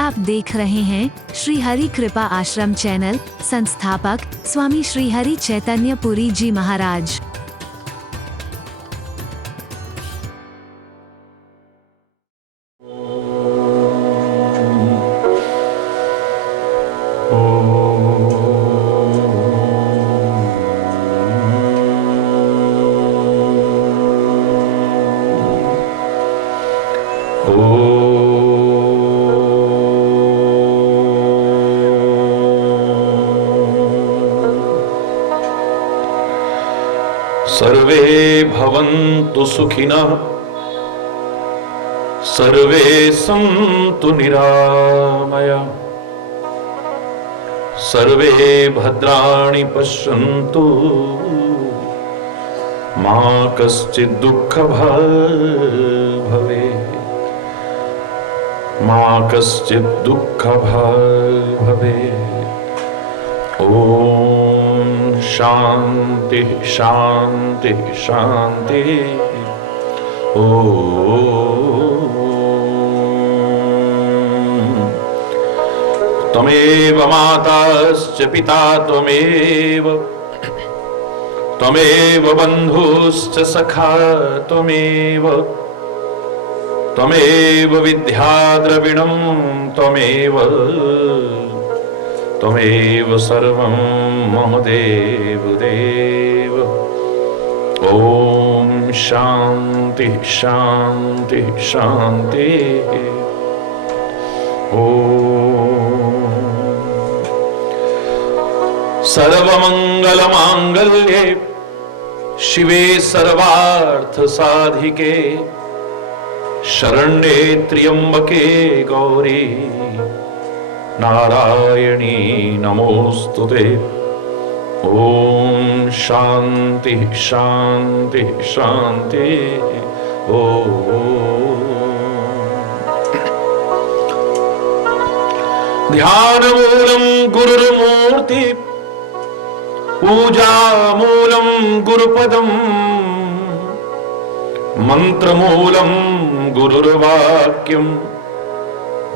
आप देख रहे हैं श्री हरि कृपा आश्रम चैनल। संस्थापक स्वामी श्री हरि चैतन्य पुरी जी महाराज। सर्वे भवन्तु सुखिनः, सर्वे सन्तु निरामयाः, सर्वे भद्राणि पश्यन्तु, मा कश्चित् दुःखभाग् भवेत्, मा कश्चित् दुःखभाग् भवेत्। ओम शांति शांति शांति। ओम त्वमेव माताश्च पिता त्वमेव, त्वमेव बन्धुश्च सखा त्वमेव, त्वमेव विद्या द्रविणं त्वमेव, त्वमेव सर्वं मम देव देव। ओम शांति शांति शांति। ओम सर्वमंगलमांगल्ये शिवे सर्वार्थ साधिके, शरण्ये त्र्यंबके गौरी नारायणी नमोस्तुते। ओम शांति शांति शांति। ध्यान मूलम गुरुर्मूर्ति, पूजा मूलम गुरुपदम, मंत्र मूलम गुरुर्वाक्यम,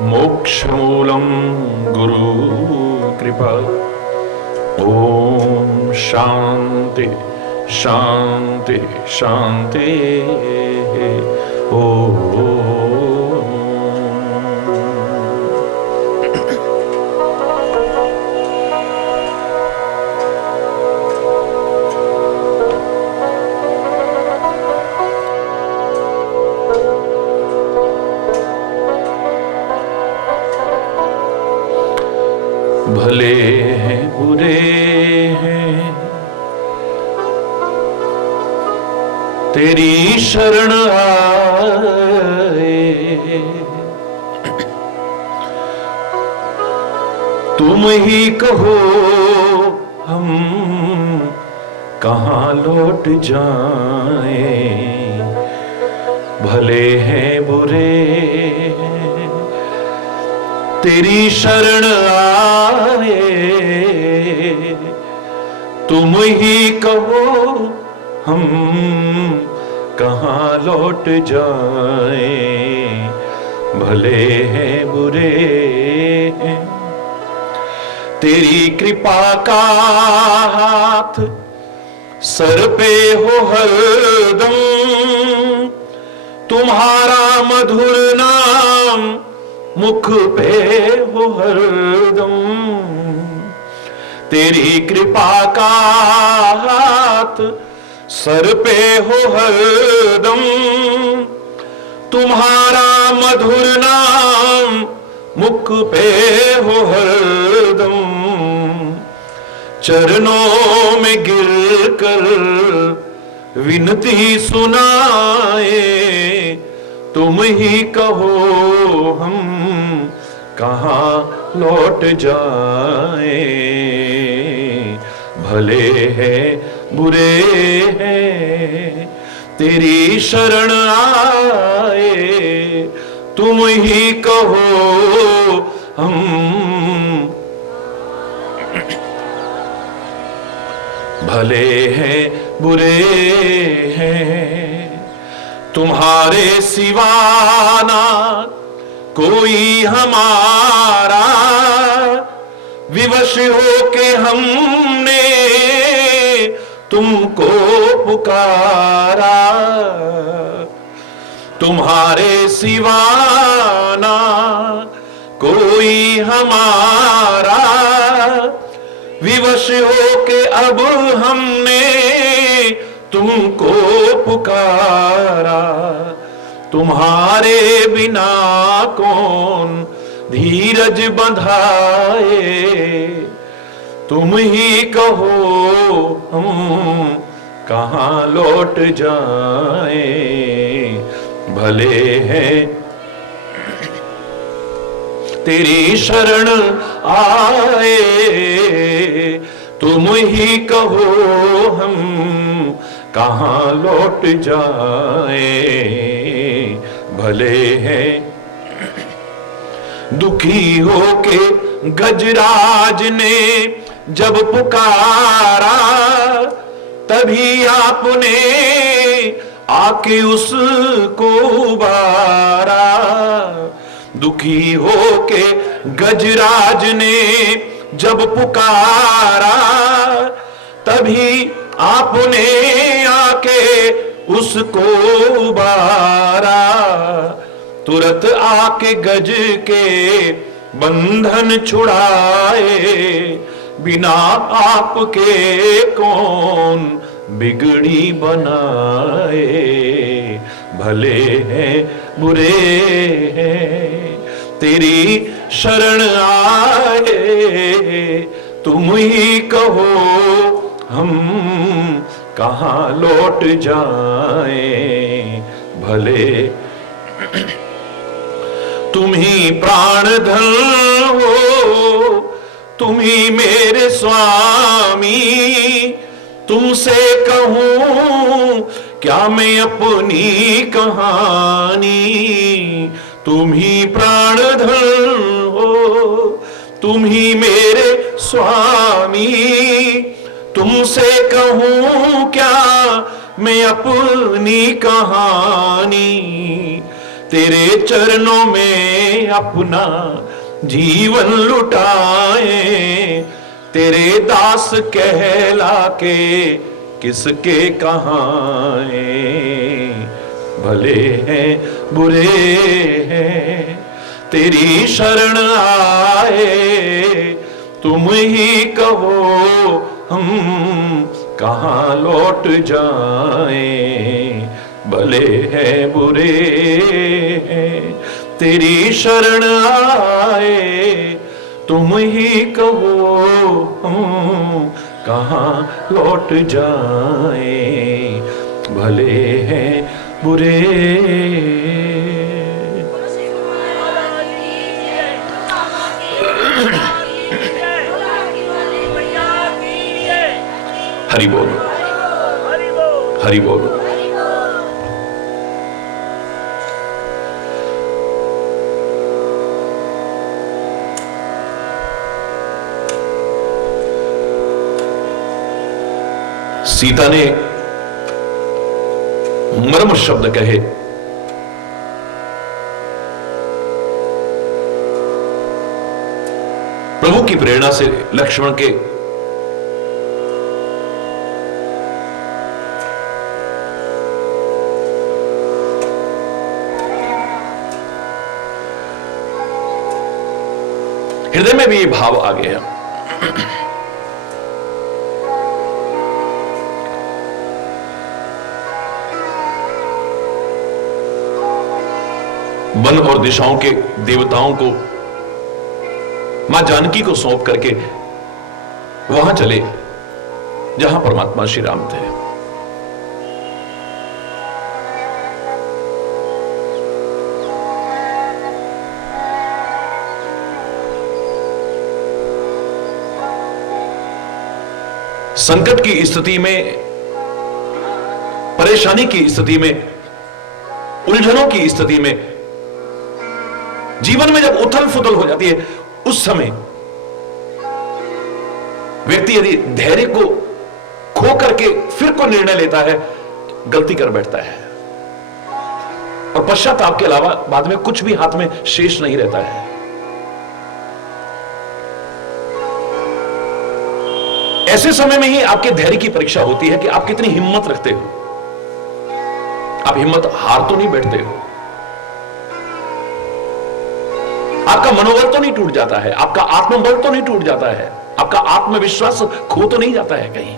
मोक्षमूलम गुरु कृपा। ओम शांति शांति शांति। ओम भले हैं बुरे हैं तेरी शरण आए, तुम ही कहो हम कहाँ लौट जाएं। भले हैं बुरे तेरी शरण आए, तुम ही कहो हम कहाँ लौट जाएं। भले हैं बुरे तेरी कृपा का हाथ सर पे हो हरदम, तुम्हारा मधुर नाम मुख पे हो हरदम। तेरी कृपा का हाथ सर पे हो हरदम, तुम्हारा मधुर नाम मुख पे हो हरदम। चरणों में गिरकर विनती सुनाए, तुम ही कहो हम कहाँ लौट जाएं। भले हैं बुरे हैं तेरी शरण आए, तुम ही कहो हम भले हैं बुरे हैं तुम्हारे सिवाना कोई हमारा विवश हो के हमने तुमको पुकारा, तुम्हारे सिवाना कोई हमारा विवश हो के अब हमने तुमको पुकारा। तुम्हारे बिना कौन धीरज बंधाए, तुम ही कहो हम कहां लौट जाएं। भले हैं तेरी शरण आए, तुम ही कहो हम कहां लौट जाएं। भले हैं दुखी होके गजराज ने जब पुकारा, तभी आपने आके उसको उबारा। दुखी होके गजराज ने जब पुकारा, तभी आपने आके उसको उबारा। तुरंत आके गज के बंधन छुड़ाए, बिना आपके कौन बिगड़ी बनाए। भले हैं बुरे हैं तेरी शरण आए, तुम ही कहो हम कहां लौट जाएं। भले तुम ही प्राणधन हो, तुम ही मेरे स्वामी। तुमसे कहूं क्या मैं अपनी कहानी, तुम ही प्राणधन हो, तुम ही मेरे स्वामी। तुमसे कहूं क्या मैं अपनी कहानी, तेरे चरणों में अपना जीवन लुटाए। तेरे दास कहला के किसके कहां, भले हैं बुरे हैं तेरी शरण आए, तुम ही कहो हम कहां लौट जाएं। भले हैं बुरे हैं तेरी शरण आए, तुम ही कहो हम कहां लौट जाएं। भले हैं बुरे। हरि बोलो, हरि बोलो। सीता ने मर्म शब्द कहे, प्रभु की प्रेरणा से लक्ष्मण के हृदय में भी ये भाव आ गया। वन और दिशाओं के देवताओं को मां जानकी को सौंप करके वहां चले जहां परमात्मा श्री राम थे। संकट की स्थिति में, परेशानी की स्थिति में, उलझनों की स्थिति में, जीवन में जब उथल फुथल हो जाती है, उस समय व्यक्ति यदि धैर्य को खो करके फिर को निर्णय लेता है तो गलती कर बैठता है और और पश्चाताप के अलावा बाद में कुछ भी हाथ में शेष नहीं रहता है। ऐसे समय में ही आपके धैर्य की परीक्षा होती है कि आप कितनी हिम्मत रखते हो। आप हिम्मत हार तो नहीं बैठते हो, आपका मनोबल तो नहीं टूट जाता है, आपका आत्मबल तो नहीं टूट जाता है, आपका आत्मविश्वास खो तो नहीं जाता है कहीं।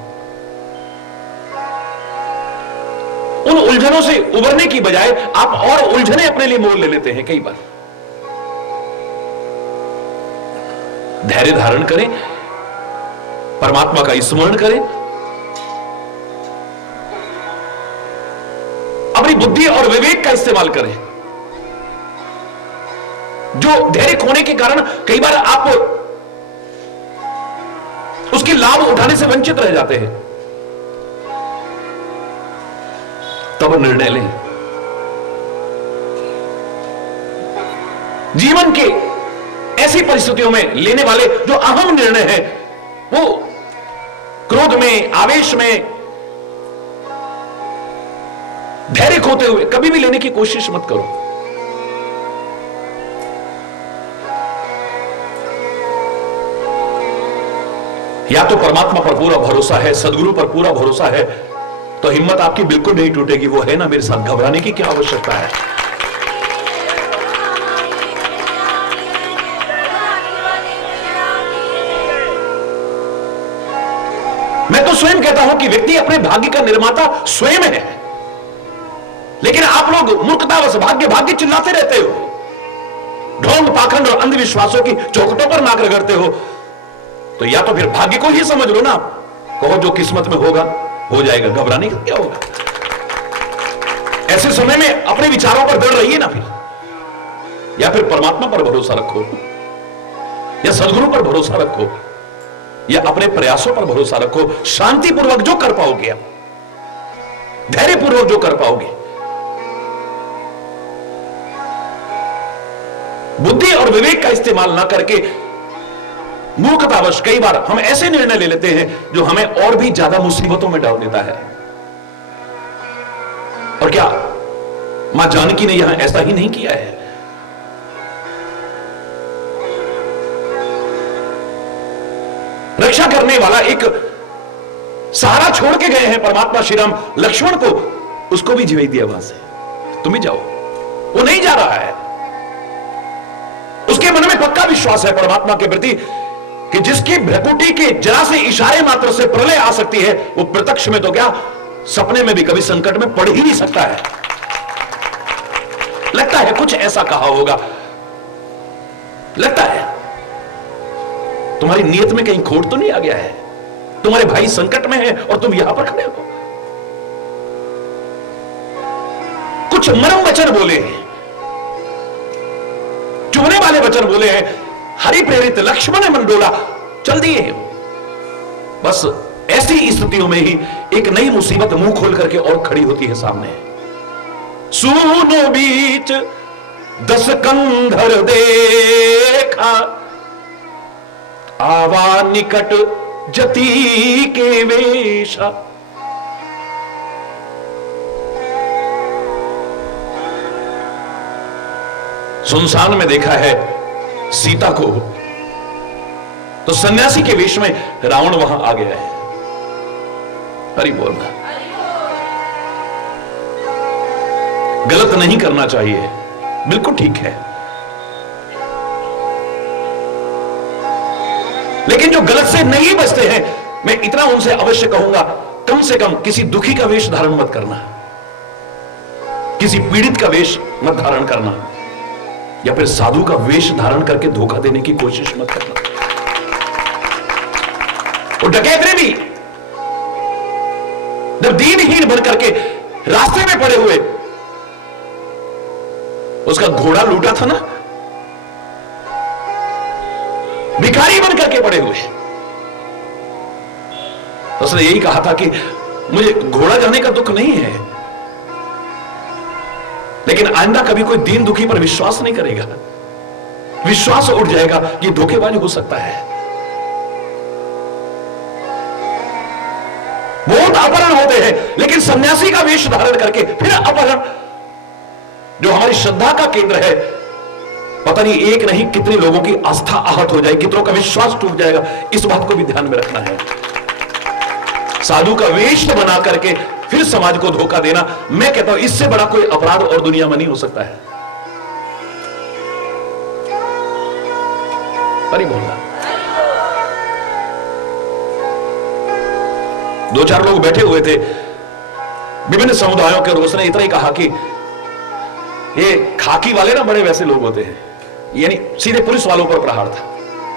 उन उलझनों से उबरने की बजाय आप और उलझने अपने लिए मोल ले लेते हैं कई बार। धैर्य धारण करें, परमात्मा का स्मरण करें, अपनी बुद्धि और विवेक का इस्तेमाल करें। जो धैर्य खोने के कारण कई बार आप उसके लाभ उठाने से वंचित रह जाते हैं, तब निर्णय लें। जीवन के ऐसी परिस्थितियों में लेने वाले जो अहम निर्णय हैं, वो क्रोध में, आवेश में, धैर्य खोते हुए कभी भी लेने की कोशिश मत करो। या तो परमात्मा पर पूरा भरोसा है, सदगुरु पर पूरा भरोसा है, तो हिम्मत आपकी बिल्कुल नहीं टूटेगी। वो है ना मेरे साथ, घबराने की क्या आवश्यकता है। मैं तो स्वयं कहता हूं कि व्यक्ति अपने भाग्य का निर्माता स्वयं है, लेकिन आप लोग मूर्खतावश भाग्य भाग्य चिल्लाते रहते हो, ढोंग पाखंड और अंधविश्वासों की चौखटों पर नाक रगड़ते हो। तो या तो फिर भाग्य को ही समझ लो ना, कहो जो किस्मत में होगा हो जाएगा, घबराने का क्या होगा। ऐसे समय में अपने विचारों पर दृढ़ रहिए ना फिर, या फिर परमात्मा पर भरोसा रखो, या सदगुरु पर भरोसा रखो, या अपने प्रयासों पर भरोसा रखो। शांतिपूर्वक जो कर पाओगे आप, धैर्यपूर्वक जो कर पाओगे, बुद्धि और विवेक का इस्तेमाल ना करके मूर्खतावश कई बार हम ऐसे निर्णय ले लेते हैं जो हमें और भी ज्यादा मुसीबतों में डाल देता है। और क्या मां जानकी ने यहां ऐसा ही नहीं किया है? रक्षा करने वाला एक सहारा छोड़ के गए हैं परमात्मा श्री राम लक्ष्मण को, उसको भी जीवित दिया वहां से, तुम ही जाओ। वो नहीं जा रहा है, उसके मन में पक्का विश्वास है परमात्मा के प्रति कि जिसकी भ्रकुटी के जरा से इशारे मात्र से प्रलय आ सकती है, वो प्रत्यक्ष में तो क्या सपने में भी कभी संकट में पड़ ही नहीं सकता है। लगता है कुछ ऐसा कहा होगा, लगता है तुम्हारी नीयत में कहीं खोट तो नहीं आ गया है, तुम्हारे भाई संकट में है और तुम यहां पर खड़े हो। कुछ मरम वचन बोले हैं, चुभने वाले वचन बोले हैं, हरि प्रेरित लक्ष्मण ने मन डोला, चल दिए हैं। बस ऐसी स्थितियों में ही एक नई मुसीबत मुंह खोल करके और खड़ी होती है सामने। सूनो बीच 10 कंधर देखा, आवा निकट जती के वेशा। सुनसान में देखा है सीता को, तो सन्यासी के वेश में रावण वहां आ गया है। हरि बोल। गलत नहीं करना चाहिए, बिल्कुल ठीक है, लेकिन जो गलत से नहीं बचते हैं, मैं इतना उनसे अवश्य कहूंगा, कम से कम किसी दुखी का वेश धारण मत करना, किसी पीड़ित का वेश मत धारण करना, या फिर साधु का वेश धारण करके धोखा देने की कोशिश मत करना। और डकैत ने भी जब दीनहीन बन करके रास्ते में पड़े हुए उसका घोड़ा लूटा था ना, भिखारी बन करके पड़े हुए, उसने यही कहा था कि मुझे घोड़ा जाने का दुख नहीं है, लेकिन आइंदा कभी कोई दीन दुखी पर विश्वास नहीं करेगा, विश्वास उठ जाएगा कि धोखेबाज हो सकता है। बहुत अपहरण होते हैं, लेकिन सन्यासी का वेश धारण करके फिर अपहरण, जो हमारी श्रद्धा का केंद्र है, पता नहीं एक नहीं कितने लोगों की आस्था आहत हो जाएगी, कितनों का विश्वास टूट जाएगा। इस बात को भी ध्यान में रखना है। साधु का वेश बना करके फिर समाज को धोखा देना, मैं कहता हूं इससे बड़ा कोई अपराध और दुनिया में नहीं हो सकता है। पर बोलना, दो चार लोग बैठे हुए थे विभिन्न समुदायों के, और उसने इतना ही कहा कि ये खाकी वाले ना बड़े वैसे लोग होते हैं, यानी सीधे पुलिस वालों पर प्रहार था।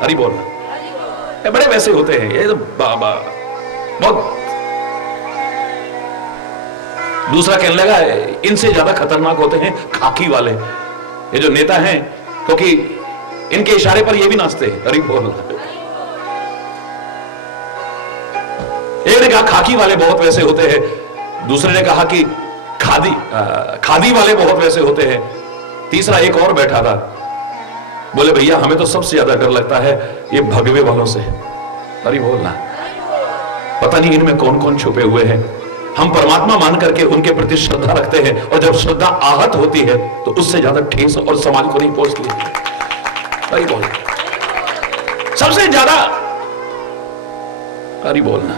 हरि बोलना, ये बड़े वैसे होते हैं, ये तो बाबा बहुत। दूसरा कहने लगा इनसे ज्यादा खतरनाक होते हैं खाकी वाले, ये जो नेता हैं, क्योंकि इनके इशारे पर ये भी नाचते हैं। हरि बोलना। एक ने कहा खाकी वाले बहुत वैसे होते हैं, दूसरे ने कहा कि खादी वाले बहुत वैसे होते हैं। तीसरा एक और बैठा था, बोले भैया हमें तो सबसे ज्यादा डर लगता है ये भगवे वालों से। अरे बोलना, पता नहीं इनमें कौन कौन छुपे हुए हैं। हम परमात्मा मान करके उनके प्रति श्रद्धा रखते हैं, और जब श्रद्धा आहत होती है तो उससे ज्यादा ठेस और समाज को नहीं पहुंचती। अरे बोल, सबसे ज्यादा अरे बोलना,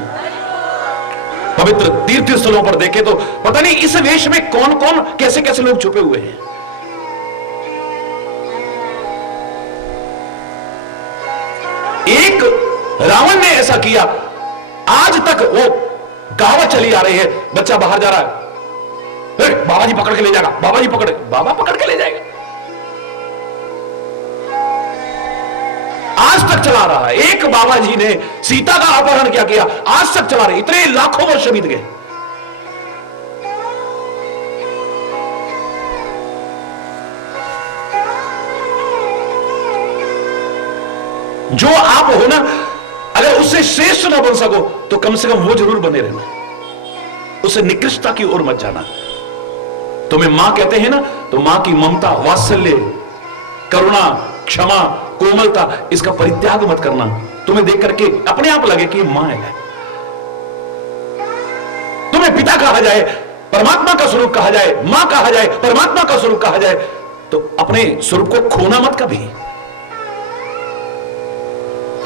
पवित्र तीर्थ स्थलों पर देखे तो पता नहीं इस वेश में कौन कौन कैसे कैसे लोग छुपे हुए हैं। एक रावण ने ऐसा किया, आज तक वो कहावत चली आ रही है, बच्चा बाहर जा रहा है, बाबा जी पकड़ के ले जाएगा, बाबा जी बाबा पकड़ के ले जाएगा, आज तक चला रहा है। एक बाबा जी ने सीता का अपहरण क्या किया, आज तक चला रहे, इतने लाखों वर्ष बीत गए। जो आप हो ना, अगर उससे श्रेष्ठ ना बन सको तो कम से कम वो जरूर बने रहना, उसे निकृष्टता की ओर मत जाना। तुम्हें मां कहते हैं ना, तो मां की ममता, वात्सल्य, करुणा, क्षमा, कोमलता, इसका परित्याग मत करना। तुम्हें देख करके अपने आप लगे कि मां है। तुम्हें पिता कहा जाए, परमात्मा का स्वरूप कहा जाए, मां कहा जाए, परमात्मा का स्वरूप कहा जाए, तो अपने स्वरूप को खोना मत कभी।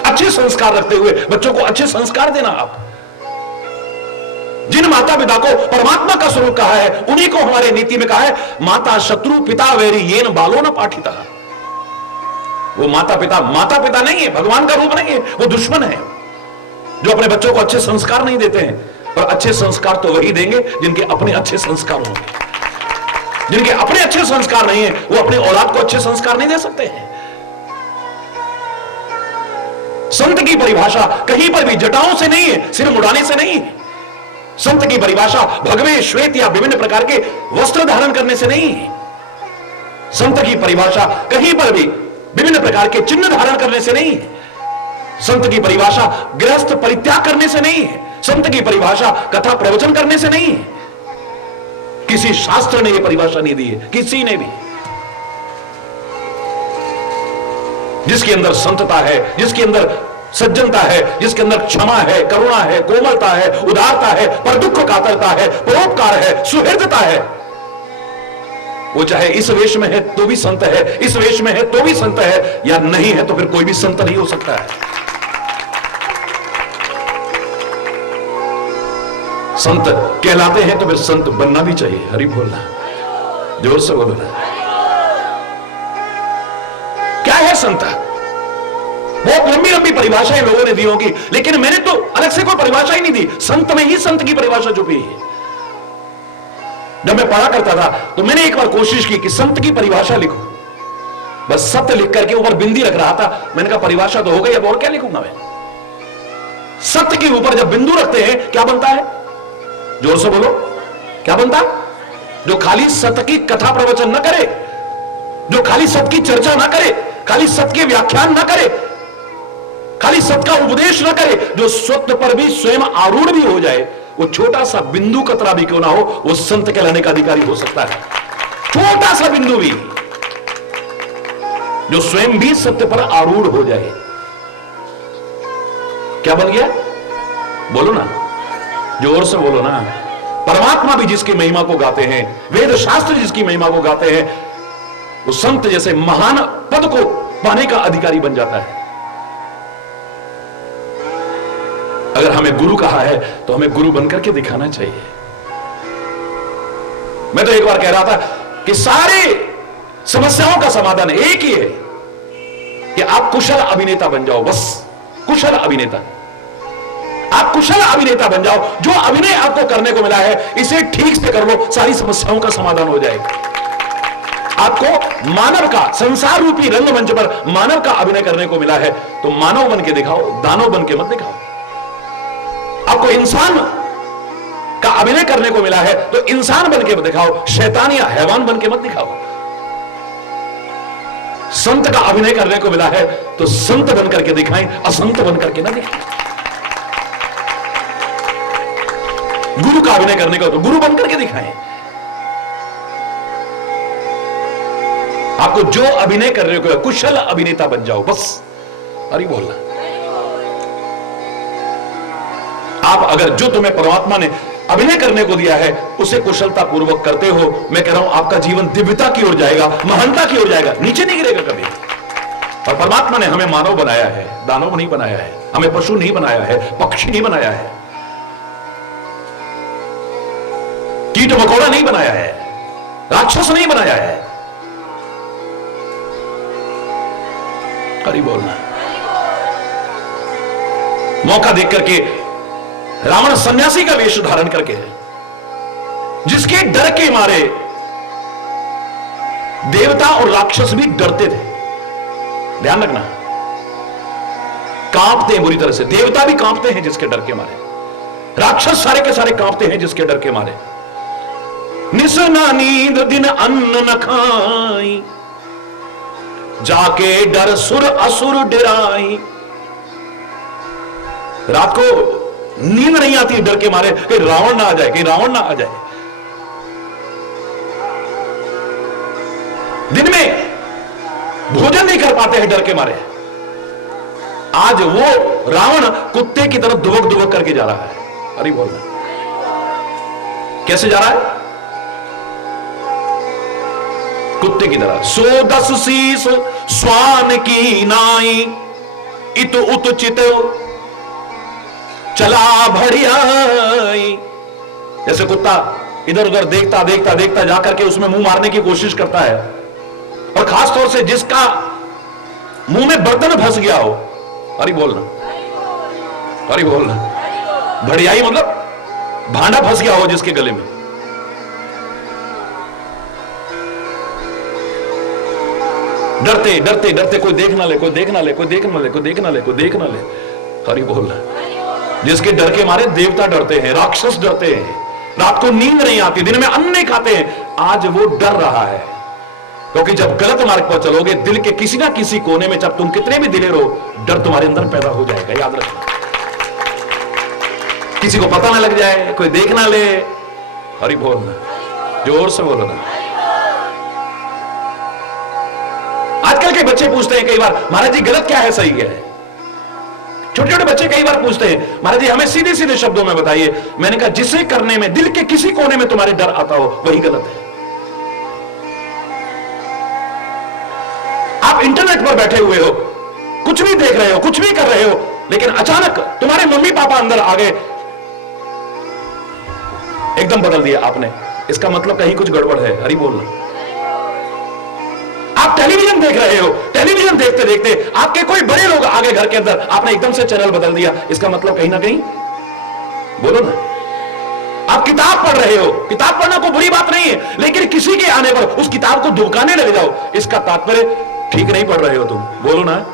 अच्छे संस्कार रखते हुए बच्चों को अच्छे संस्कार देना। आप जिन माता पिता को परमात्मा का स्वरूप कहा है, उन्हीं को हमारे नीति में कहा है, माता शत्रु पिता वैरी येन बालो न पाठिता। वो माता पिता नहीं है, भगवान का रूप नहीं है, वो दुश्मन है जो अपने बच्चों को अच्छे संस्कार नहीं देते हैं। और अच्छे संस्कार तो वही देंगे जिनके अपने अच्छे संस्कार होंगे। जिनके अपने अच्छे संस्कार नहीं है, वो अपने औलाद को अच्छे संस्कार नहीं दे सकते हैं। संत की परिभाषा कहीं पर भी जटाओं से नहीं है, सिर मुड़ाने से नहीं है। संत की परिभाषा भगवे श्वेत या विभिन्न प्रकार के वस्त्र धारण करने से नहीं है। संत की परिभाषा कहीं पर भी विभिन्न प्रकार के चिन्ह धारण करने से नहीं है। संत की परिभाषा गृहस्थ परित्याग करने से नहीं है। संत की परिभाषा कथा प्रवचन करने से नहीं है। किसी शास्त्र ने यह परिभाषा नहीं दी है, किसी ने भी। जिसके अंदर संतता है, जिसके अंदर सज्जनता है, जिसके अंदर क्षमा है, करुणा है, कोमलता है, उदारता है, पर दुख कातरता है, परोपकार है, सुहृदता है, वो चाहे इस वेश में है तो भी संत है, इस वेश में है तो भी संत है, या नहीं है तो फिर कोई भी संत नहीं हो सकता है। संत कहलाते हैं तो फिर संत बनना भी चाहिए। हरि बोलना, जोर से बोलना। क्या है संत? बहुत लंबी लंबी परिभाषाएं लोगों ने दी होगी, लेकिन मैंने तो अलग से कोई परिभाषा ही नहीं दी। संत में ही संत की परिभाषा छुपी है। जब मैं पढ़ा करता था तो मैंने एक बार कोशिश की कि संत की परिभाषा लिखो, बस सत्य लिख करके ऊपर बिंदी रख रहा था। मैंने कहा परिभाषा तो हो गई, अब और क्या लिखूंगा मैं। सत्य के ऊपर जब बिंदु रखते हैं क्या बनता है? जोर से बोलो, क्या बनता? जो खाली सत्य की कथा प्रवचन न करे, जो खाली सत्य की चर्चा ना करे, खाली सत्य के व्याख्यान ना करे, खाली सत्य का उपदेश ना करे, जो सत्य पर भी स्वयं आरूढ़ भी हो जाए, वो छोटा सा बिंदु कतरा भी क्यों ना हो, वो संत कहलाने का अधिकारी हो सकता है। छोटा सा बिंदु भी, जो स्वयं भी सत्य पर आरूढ़ हो जाए। क्या बन गया? बोलो ना, जोर से बोलो ना। परमात्मा भी जिसकी महिमा को गाते हैं, वेद शास्त्र जिसकी महिमा को गाते हैं, वो संत जैसे महान पद को पाने का अधिकारी बन जाता है। अगर हमें गुरु कहा है तो हमें गुरु बनकर के दिखाना चाहिए। मैं तो एक बार कह रहा था कि सारी समस्याओं का समाधान एक ही है कि आप कुशल अभिनेता बन जाओ, बस कुशल अभिनेता। आप कुशल अभिनेता बन जाओ, जो अभिनय आपको करने को मिला है इसे ठीक से कर लो, सारी समस्याओं का समाधान हो जाएगा। आपको मानव का, संसार रूपी रंगमंच पर मानव का अभिनय करने को मिला है तो मानव बन के दिखाओ, दानव बन के मत दिखाओ। आपको इंसान का अभिनय करने को मिला है तो इंसान बन के दिखाओ, शैतान या हैवान बन के मत दिखाओ। संत का अभिनय करने को मिला है तो संत बनकर के दिखाएं, असंत बनकर के ना दिखाएं। गुरु का अभिनय करने का तो गुरु बनकर के दिखाएं। आपको जो अभिनय करने को है कुशल अभिनेता बन जाओ, बस। अरे बोलना, आप अगर जो तुम्हें परमात्मा ने अभिनय करने को दिया है उसे कुशलता पूर्वक करते हो, मैं कह रहा हूं आपका जीवन दिव्यता की ओर जाएगा, महानता की ओर जाएगा, नीचे नहीं गिरेगा कभी। और परमात्मा ने हमें मानव बनाया है, दानव नहीं बनाया है, हमें पशु नहीं बनाया है, पक्षी नहीं बनाया है, कीट मकोड़ा नहीं बनाया है, राक्षस नहीं बनाया है। अरे बोलना, मौका देख करके रावण सन्यासी का वेश धारण करके, जिसके डर के मारे देवता और राक्षस भी डरते थे। ध्यान रखना, कांपते हैं बुरी तरह से, देवता भी कांपते हैं जिसके डर के मारे, राक्षस सारे के सारे कांपते हैं जिसके डर के मारे। निस ना नींद दिन अन्न न खाई, जाके डर सुर असुर डराई। रात को नींद नहीं आती डर के मारे कि रावण ना आ जाए, कि रावण ना आ जाए। दिन में भोजन नहीं कर पाते हैं डर के मारे। आज वो रावण कुत्ते की तरफ दुबक दुबक करके जा रहा है। अरे बोलना, कैसे जा रहा है? कुत्ते की तरह। सो 10 शीस स्वान की नाई, इत उत चित चला बढ़ियाई। जैसे कुत्ता इधर उधर देखता देखता देखता जाकर के उसमें मुंह मारने की कोशिश करता है, और खास तौर से जिसका मुंह में बर्तन फंस गया हो। अरे बोलना, अरे बोलना, बढ़ियाई मतलब भांडा फंस गया हो जिसके गले में। डरते डरते डरते, कोई देख ना ले, कोई देख ना ले, कोई देख ना ले, कोई देख ना ले, कोई देख ना ले। अरे बोलना, जिसके डर के मारे देवता डरते हैं, राक्षस डरते हैं, रात को नींद नहीं आती, दिन में अन्न नहीं खाते हैं। आज वो डर रहा है, क्योंकि जब गलत मार्ग पर चलोगे दिल के किसी ना किसी कोने में, चाहे तुम कितने भी दिलेर हो, डर तुम्हारे अंदर पैदा हो जाएगा। याद रखना, किसी को पता ना लग जाए, कोई देख ना ले। हरि बोलना, जोर से बोलो ना। आजकल के बच्चे पूछते हैं कई बार, महाराज जी गलत क्या है, सही क्या है? छोटे छोटे बच्चे कई बार पूछते हैं, महाराज जी हमें सीधे सीधे शब्दों में बताइए। मैंने कहा, जिसे करने में दिल के किसी कोने में तुम्हारे डर आता हो वही गलत है। आप इंटरनेट पर बैठे हुए हो, कुछ भी देख रहे हो, कुछ भी कर रहे हो, लेकिन अचानक तुम्हारे मम्मी पापा अंदर आ गए, एकदम बदल दिया आपने, इसका मतलब कहीं कुछ गड़बड़ है। हरि बोलना। आप टेलीविजन देख रहे हो, टेलीविजन देखते देखते आपके कोई बड़े लोग आ गए घर के अंदर, आपने एकदम से चैनल बदल दिया, इसका मतलब कहीं ना कहीं, बोलो ना। आप किताब पढ़ रहे हो, किताब पढ़ना कोई बुरी बात नहीं है, लेकिन किसी के आने पर उस किताब को दुबकाने लग जाओ, इसका तात्पर्य ठीक नहीं पढ़ रहे हो तुम। बोलो ना,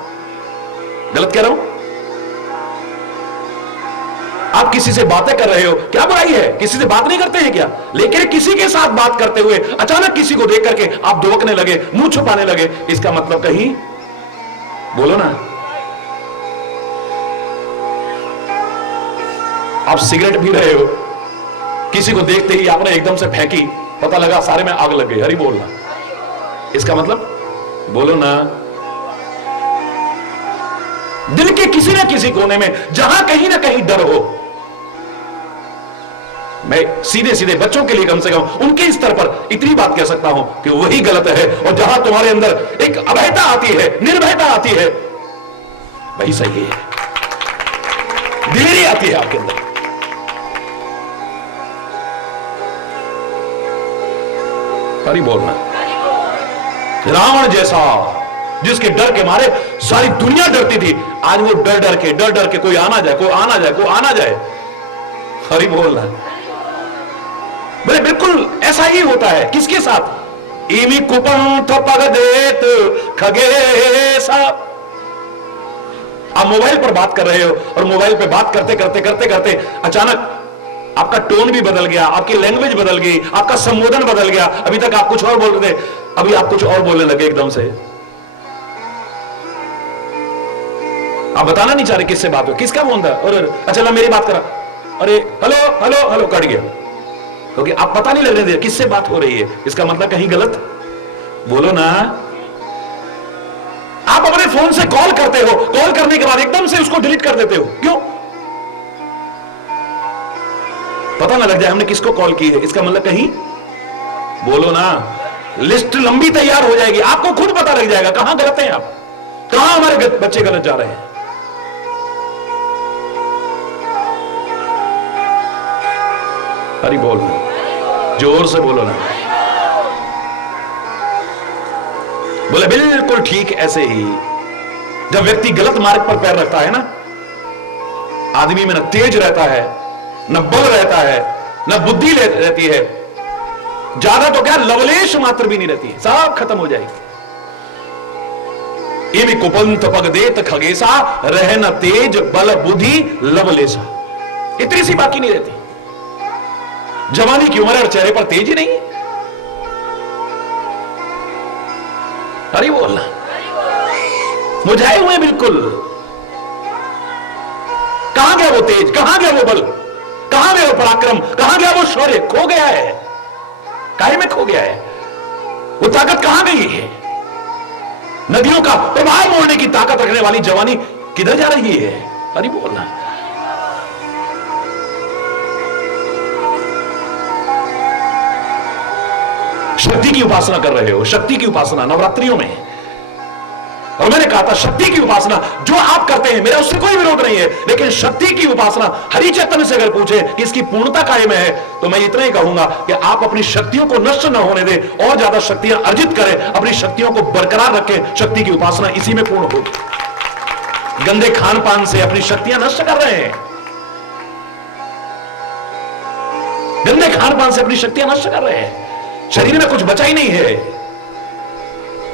गलत कह रहा हूं? आप किसी से बातें कर रहे हो, क्या बुराई है? किसी से बात नहीं करते हैं क्या? लेकिन किसी के साथ बात करते हुए अचानक किसी को देख करके आप दुबकने लगे, मुंह छुपाने लगे, इसका मतलब कहीं, बोलो ना। आप सिगरेट पी रहे हो, किसी को देखते ही आपने एकदम से फेंकी, पता लगा सारे में आग लग गई। हरि बोलना, इसका मतलब, बोलो ना। दिल के किसी ना किसी कोने में जहां कहीं ना कहीं डर हो, मैं सीधे सीधे बच्चों के लिए कम से कम उनके स्तर पर इतनी बात कह सकता हूं कि वही गलत है, और जहां तुम्हारे अंदर एक अभयता आती है, निर्भयता आती है, वही सही है। दिलेरी आती है आपके अंदर। हरि बोलना। रावण जैसा जिसके डर के मारे सारी दुनिया डरती थी, आज वो डर डर के कोई आना जाए, कोई आना जाए, कोई आना जाए। हरि बोलना। बोले बिल्कुल ऐसा ही होता है। किसके साथ? इमी कुपम थपग देत खगेसा। आप मोबाइल पर बात कर रहे हो और मोबाइल पे बात करते करते अचानक आपका टोन भी बदल गया, आपकी लैंग्वेज बदल गई, आपका संबोधन बदल गया। अभी तक आप कुछ और बोल रहे थे, अभी आप कुछ और बोलने लगे एकदम से। आप बताना नहीं चाह रहे किससे बात हो, किसका फोन था, और अच्छा मेरी बात करा, अरे हेलो हेलो हेलो, कट गया, क्योंकि आप पता नहीं लग रहे थे किससे बात हो रही है। इसका मतलब कहीं गलत बोलो ना। आप अपने फोन से कॉल करते हो, कॉल करने के बाद एकदम से उसको डिलीट कर देते हो, क्यों? पता ना लग जाए हमने किसको कॉल की है। इसका मतलब कहीं बोलो ना, लिस्ट लंबी तैयार हो जाएगी, आपको खुद पता लग जाएगा कहां गलत हैं आप, कहां हमारे बच्चे गलत जा रहे हैं। हरि बोलना, जोर से बोलो ना। बोले बिल्कुल ठीक ऐसे ही जब व्यक्ति गलत मार्ग पर पैर रखता है ना, आदमी में न तेज रहता है, न बल रहता है, न बुद्धि रहती है, ज्यादा तो क्या लवलेश मात्र भी नहीं रहती है, सब खत्म हो जाएगी। इमी कुपंत पग देत खगेसा, रह न तेज बल बुद्धि लवलेसा। इतनी सी बाकी नहीं रहती। जवानी की उम्र और चेहरे पर तेज ही नहीं। हरि बोलना। मुझाए हुए बिल्कुल। कहां गया वो तेज, कहां गया वो बल, कहां गया वो पराक्रम, कहां गया वो शौर्य? खो गया है, काहे में खो गया है। वो ताकत कहां गई है? नदियों का प्रवाह मोड़ने की ताकत रखने वाली जवानी किधर जा रही है? हरि बोलना। शक्ति की उपासना कर रहे हो, शक्ति की उपासना नवरात्रियों में। और मैंने कहा था शक्ति की उपासना जो आप करते हैं, मेरा उससे कोई विरोध नहीं है, लेकिन शक्ति की उपासना हरि चैतन्य से अगर पूछे कि इसकी पूर्णता कायम है, तो मैं इतना ही कहूंगा कि आप अपनी शक्तियों को नष्ट न होने दें और ज्यादा शक्तियां अर्जित करें, अपनी शक्तियों को बरकरार रखें। शक्ति की उपासना इसी में पूर्ण होगी। गंदे खान पान से अपनी शक्तियां नष्ट कर रहे हैं, गंदे खान पान से अपनी शक्तियां नष्ट कर रहे हैं। शरीर में कुछ बचा ही नहीं है,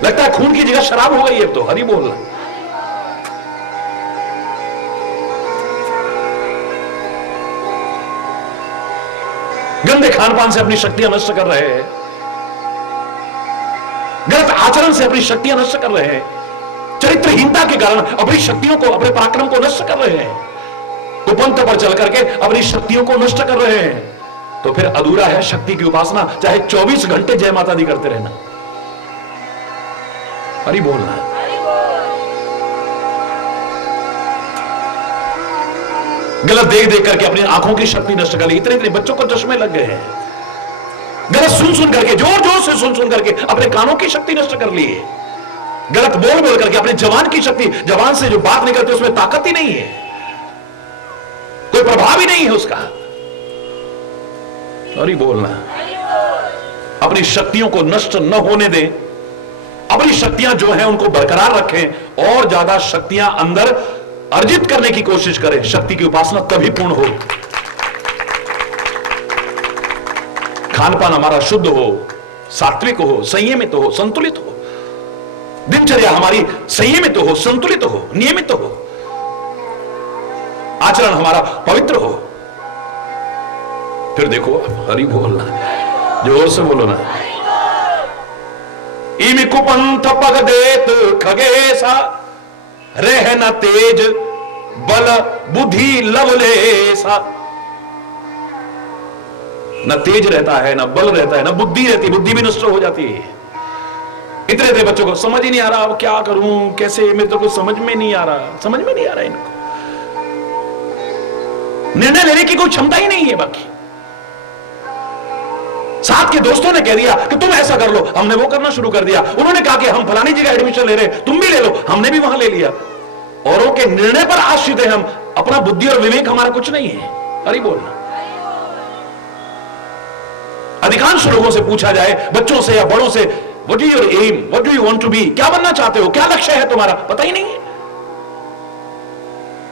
लगता है खून की जगह शराब हो गई है। तो हरि बोलना। गंदे खान पान से अपनी शक्तियां नष्ट कर रहे हैं, गलत आचरण से अपनी शक्तियां नष्ट कर रहे हैं, चरित्रहीनता के कारण अपनी शक्तियों को, अपने पराक्रम को नष्ट कर रहे हैं, कुपंथ पर चल करके अपनी शक्तियों को नष्ट कर रहे हैं। तो फिर अधूरा है शक्ति की उपासना, चाहे 24 घंटे जय माता दी करते रहना। हरि बोलना। गलत देख देख करके अपनी आंखों की शक्ति नष्ट कर ली। इतने इतने बच्चों को चश्मे लग गए हैं। गलत सुन सुन करके, जोर जोर से सुन सुन करके अपने कानों की शक्ति नष्ट कर ली है। गलत बोल बोल करके अपने जवान की शक्ति, जवान से जो बात निकलती है उसमें ताकत ही नहीं है, कोई प्रभाव ही नहीं है उसका। हरि बोलना। अपनी शक्तियों को नष्ट न होने दें, अपनी शक्तियां जो हैं उनको बरकरार रखें और ज्यादा शक्तियां अंदर अर्जित करने की कोशिश करें। शक्ति की उपासना तभी पूर्ण हो, खान पान हमारा शुद्ध हो, सात्विक हो, संयमित हो, संतुलित हो, दिनचर्या हमारी संयमित हो, संतुलित हो, नियमित हो, आचरण हमारा पवित्र हो। फिर देखो, हरि बोलना, जोर से बोलो ना। इमि कुपंथ पग देत खगेसा, रह न तेज बल बुद्धि लवलेसा। न तेज रहता है, न बल रहता है, न बुद्धि रहती, बुद्धि भी नष्ट हो जाती है। इतने इतने बच्चों को समझ ही नहीं आ रहा, अब क्या करूं, कैसे, मेरे तो कुछ समझ में नहीं आ रहा, समझ में नहीं आ रहा इनको। निर्णय लेने की कोई क्षमता ही नहीं है बाकी। साथ के दोस्तों ने कह दिया कि तुम ऐसा कर लो, हमने वो करना शुरू कर दिया। उन्होंने कहा कि हम फलानी जगह एडमिशन ले रहे, तुम भी ले लो, हमने भी वहां ले लिया। औरों के निर्णय पर आश्रित है हम, अपना बुद्धि और विवेक हमारा कुछ नहीं है। अरे बोलना। अधिकांश लोगों से पूछा जाए, बच्चों से या बड़ों से, what is your aim, what do you want to be, क्या बनना चाहते हो, क्या लक्ष्य है तुम्हारा, पता ही नहीं है।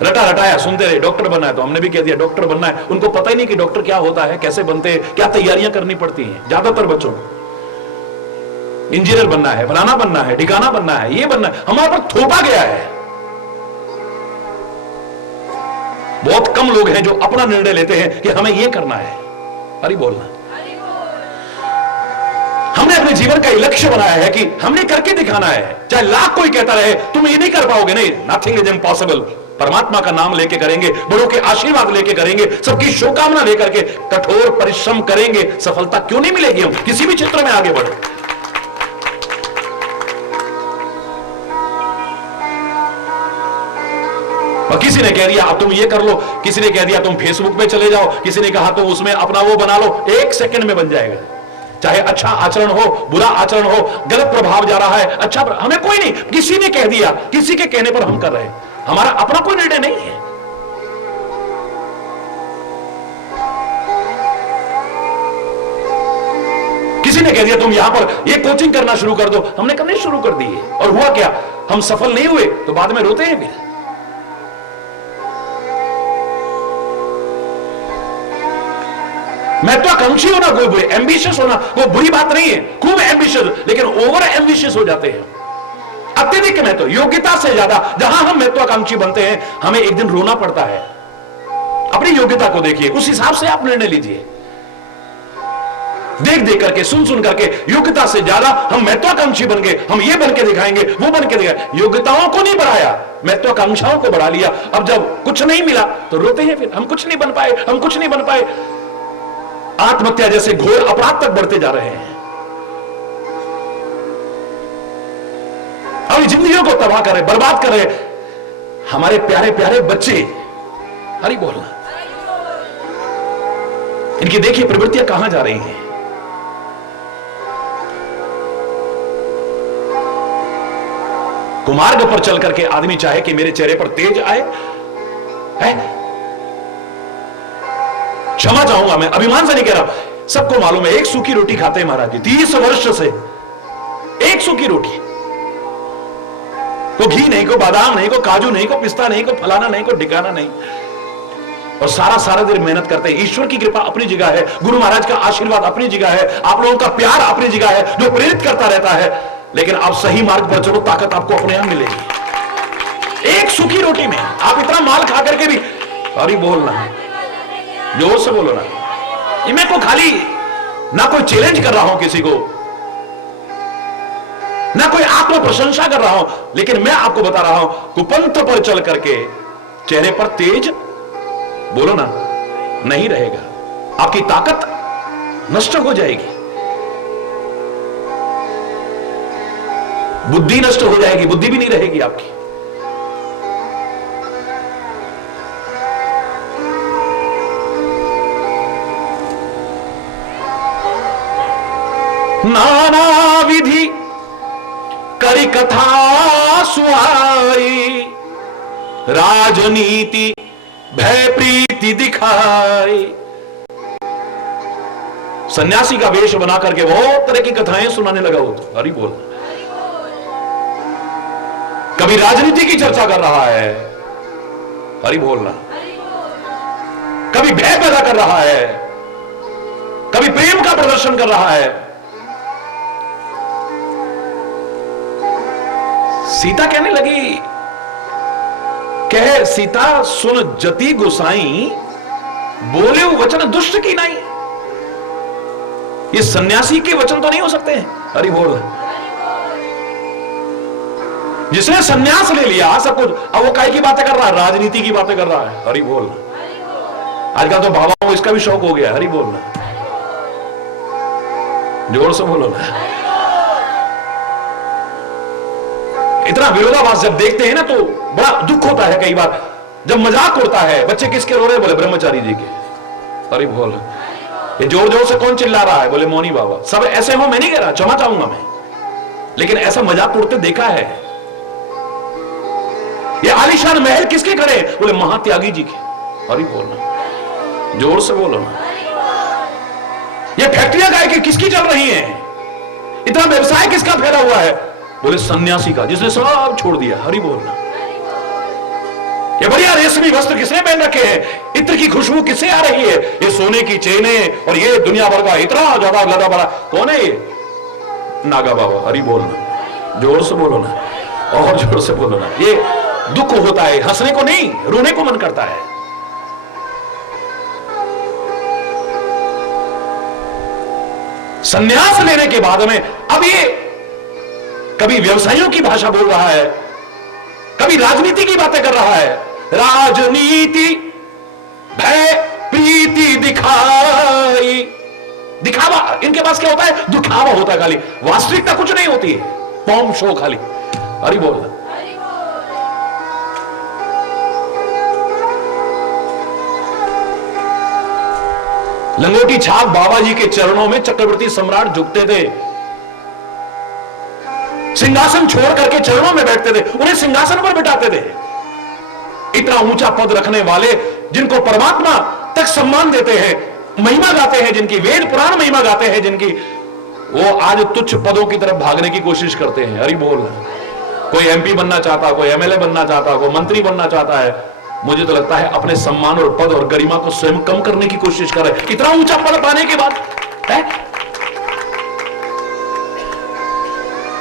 रटा रटाया सुनते रहे, डॉक्टर बनना है, तो हमने भी कह दिया डॉक्टर बनना है। उनको पता ही नहीं कि डॉक्टर क्या होता है, कैसे बनते हैं, क्या तैयारियां करनी पड़ती हैं। ज्यादातर बच्चों को इंजीनियर बनना है, फलाना बनना है, ठिकाना बनना है, ये बनना है, हमारे पर थोपा गया है। बहुत कम लोग हैं जो अपना निर्णय लेते हैं कि हमें ये करना है। अरे बोलना। हमने अपने जीवन का लक्ष्य बनाया है कि हमने करके दिखाना है, चाहे लाख कोई कहता रहे तुम ये नहीं कर पाओगे, नहीं, नथिंग इज इम्पॉसिबल। परमात्मा का नाम लेके करेंगे, बड़ों के आशीर्वाद लेके करेंगे, सबकी शुभकामना लेकर के कठोर परिश्रम करेंगे, सफलता क्यों नहीं मिलेगी। हम किसी भी क्षेत्र में आगे बढ़े। और किसी ने कह दिया अब तुम ये कर लो, किसी ने कह दिया तुम फेसबुक पे चले जाओ, किसी ने कहा तुम उसमें अपना वो बना लो, 1 सेकंड में बन जाएगा। चाहे अच्छा आचरण हो, बुरा आचरण हो, गलत प्रभाव जा रहा है, अच्छा हमें कोई नहीं, किसी ने कह दिया, किसी के कहने पर हम कर रहे हैं, हमारा अपना कोई निर्णय नहीं है। किसी ने कह दिया तुम यहां पर ये कोचिंग करना शुरू कर दो, हमने करनी शुरू कर दी है, और हुआ क्या, हम सफल नहीं हुए तो बाद में रोते हैं फिर। महत्वाकांक्षी होना कोई बुरी, एम्बिशियस होना कोई बुरी बात नहीं है, खूब एम्बिशियस, लेकिन ओवर एम्बिशियस हो जाते हैं, अत्यधिक महत्व, योग्यता से ज्यादा। जहां हम महत्वाकांक्षी बनते हैं हमें एक दिन रोना पड़ता है। अपनी योग्यता को देखिए, उस हिसाब से आप निर्णय लीजिए। देख देख करके, सुन सुन करके, योग्यता से ज्यादा हम महत्वाकांक्षी बन गए, हम ये बन के दिखाएंगे, वो बन के दिखाएंगे। योग्यताओं को नहीं बढ़ाया, महत्वाकांक्षाओं को बढ़ा लिया। अब जब कुछ नहीं मिला तो रोते हैं फिर, हम कुछ नहीं बन पाए, हम कुछ नहीं बन पाए। आत्महत्या जैसे घोर अपराध तक बढ़ते जा रहे हैं। अपनी जिंदगियों को तबाह कर रहे, बर्बाद कर रहे हमारे प्यारे प्यारे बच्चे। हरी बोलना। इनकी देखिए प्रवृत्तियां कहां जा रही हैं। कुमार्ग पर चल करके आदमी चाहे कि मेरे चेहरे पर तेज आए, है? क्षमा चाहूंगा, मैं अभिमान से नहीं कह रहा, सबको मालूम है एक सूखी रोटी खाते हैं महाराज जी 30 वर्ष से, एक सूखी रोटी, को घी नहीं, को बादाम नहीं, को काजू नहीं, को पिस्ता नहीं, को फलाना नहीं, को ढिकाना नहीं, और सारा दिन मेहनत करते हैं। ईश्वर की कृपा अपनी जगह है, गुरु महाराज का आशीर्वाद अपनी जगह है, आप लोगों का प्यार अपनी जगह है जो प्रेरित करता रहता है। लेकिन आप सही मार्ग पर चलो, ताकत आपको अपने यहां मिलेगी। एक सूखी रोटी में आप इतना माल खा करके भी, अरे बोलना, जोर से बोलो ना। मैं को खाली ना कोई चैलेंज कर रहा हूं किसी को, ना कोई आत्म प्रशंसा कर रहा हूं, लेकिन मैं आपको बता रहा हूं कुपंथ पर चल करके चेहरे पर तेज, बोलो ना, नहीं रहेगा। आपकी ताकत नष्ट हो जाएगी, बुद्धि नष्ट हो जाएगी, बुद्धि भी नहीं रहेगी आपकी। नाना विधि करी कथा सुहाई, राजनीति भय प्रीति दिखाई। सन्यासी का वेश बना करके बहुत तरह की कथाएं सुनाने लगा वो तो। हरि बोल। कभी राजनीति की चर्चा कर रहा है, हरि बोलना, कभी भय पैदा कर रहा है, कभी प्रेम का प्रदर्शन कर रहा है। सीता कहने लगी, कह सीता सुन जति गोसाई, बोले वचन दुष्ट की नहीं। ये सन्यासी के वचन तो नहीं हो सकते हैं। हरि बोल। जिसने सन्यास ले लिया सब कुछ, अब वो काय की बातें कर रहा है, राजनीति की बातें कर रहा है। हरि बोल। आजकल तो बाबा को इसका भी शौक हो गया। हरि बोलना, जोर से बोलो ना। इतना विरोधाभास जब देखते हैं ना तो बड़ा दुख होता है। कई बार जब मजाक उड़ता है, बच्चे किसके रो रहे, बोले ब्रह्मचारी जी के। अरे बोल। ये जोर जोर से कौन चिल्ला रहा है? बोले मौनी बाबा। सब ऐसे हो मैं नहीं कह रहा, क्षमा चाहूंगा मैं, लेकिन ऐसा मजाक उड़ते देखा है। ये आलीशान महल किसके खड़े? बोले महात्यागी जी के। अरे बोलना, जोर से बोलो ना। ये फैक्ट्रियां गाय की किसकी चल रही हैं? इतना व्यवसाय किसका फैला हुआ है? बोले सन्यासी का, जिसने सब छोड़ दिया। हरि बोलना। ये बढ़िया रेशमी वस्त्र किसने पहन रखे हैं? इत्र की खुशबू किससे आ रही है? ये सोने की चेनें और ये दुनिया भर का इतना ज्यादा लदा बड़ा कौन है? ये नागा बाबा। हरि बोलना, जोर से बोलो ना, और जोर से बोलो ना। ये दुख होता है, हंसने को नहीं, रोने को मन करता है। संन्यास लेने के बाद में अब ये कभी व्यवसायियों की भाषा बोल रहा है, कभी राजनीति की बातें कर रहा है। राजनीति भय प्रीति दिखाई, दिखावा इनके पास क्या होता है? दिखावा होता है खाली, वास्तविकता कुछ नहीं होती है, पॉम शो खाली। हरि बोल। लंगोटी छाप बाबा जी के चरणों में चक्रवर्ती सम्राट झुकते थे, सिंहासन छोड़ करके चरणों में बैठते थे, उन्हें सिंहासन पर बिठाते थे। इतना ऊंचा पद रखने वाले, जिनको परमात्मा तक सम्मान देते हैं, महिमा गाते हैं, जिनकी वेद पुराण महिमा गाते हैं, जिनकी, वो आज तुच्छ पदों की तरफ भागने की कोशिश करते हैं। हरि बोल। कोई एमपी बनना चाहता, कोई एमएलए बनना चाहता, कोई मंत्री बनना चाहता है। मुझे तो लगता है अपने सम्मान और पद और गरिमा को स्वयं कम करने की कोशिश कर रहे हैं, इतना ऊंचा पद पाने के बाद है?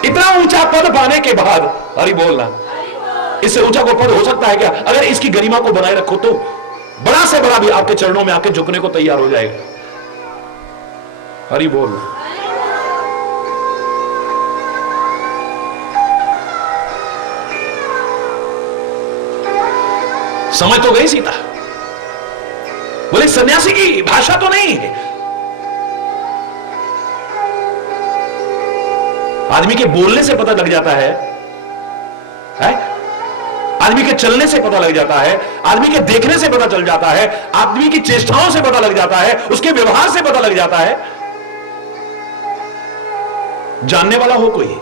इतना ऊंचा पद पाने के बाद, हरि बोलना, इससे ऊंचा कोई पद हो सकता है क्या? अगर इसकी गरिमा को बनाए रखो तो बड़ा से बड़ा भी आपके चरणों में आके झुकने को तैयार हो जाएगा। हरि बोलना। समझ तो गई सीता? बोले सन्यासी की भाषा तो नहीं है। आदमी के बोलने से पता लग जाता है? आदमी के चलने से पता लग जाता है, आदमी के देखने से पता चल जाता है, आदमी की चेष्टाओं से पता लग जाता है, उसके व्यवहार से पता लग जाता है। जानने वाला हो कोई?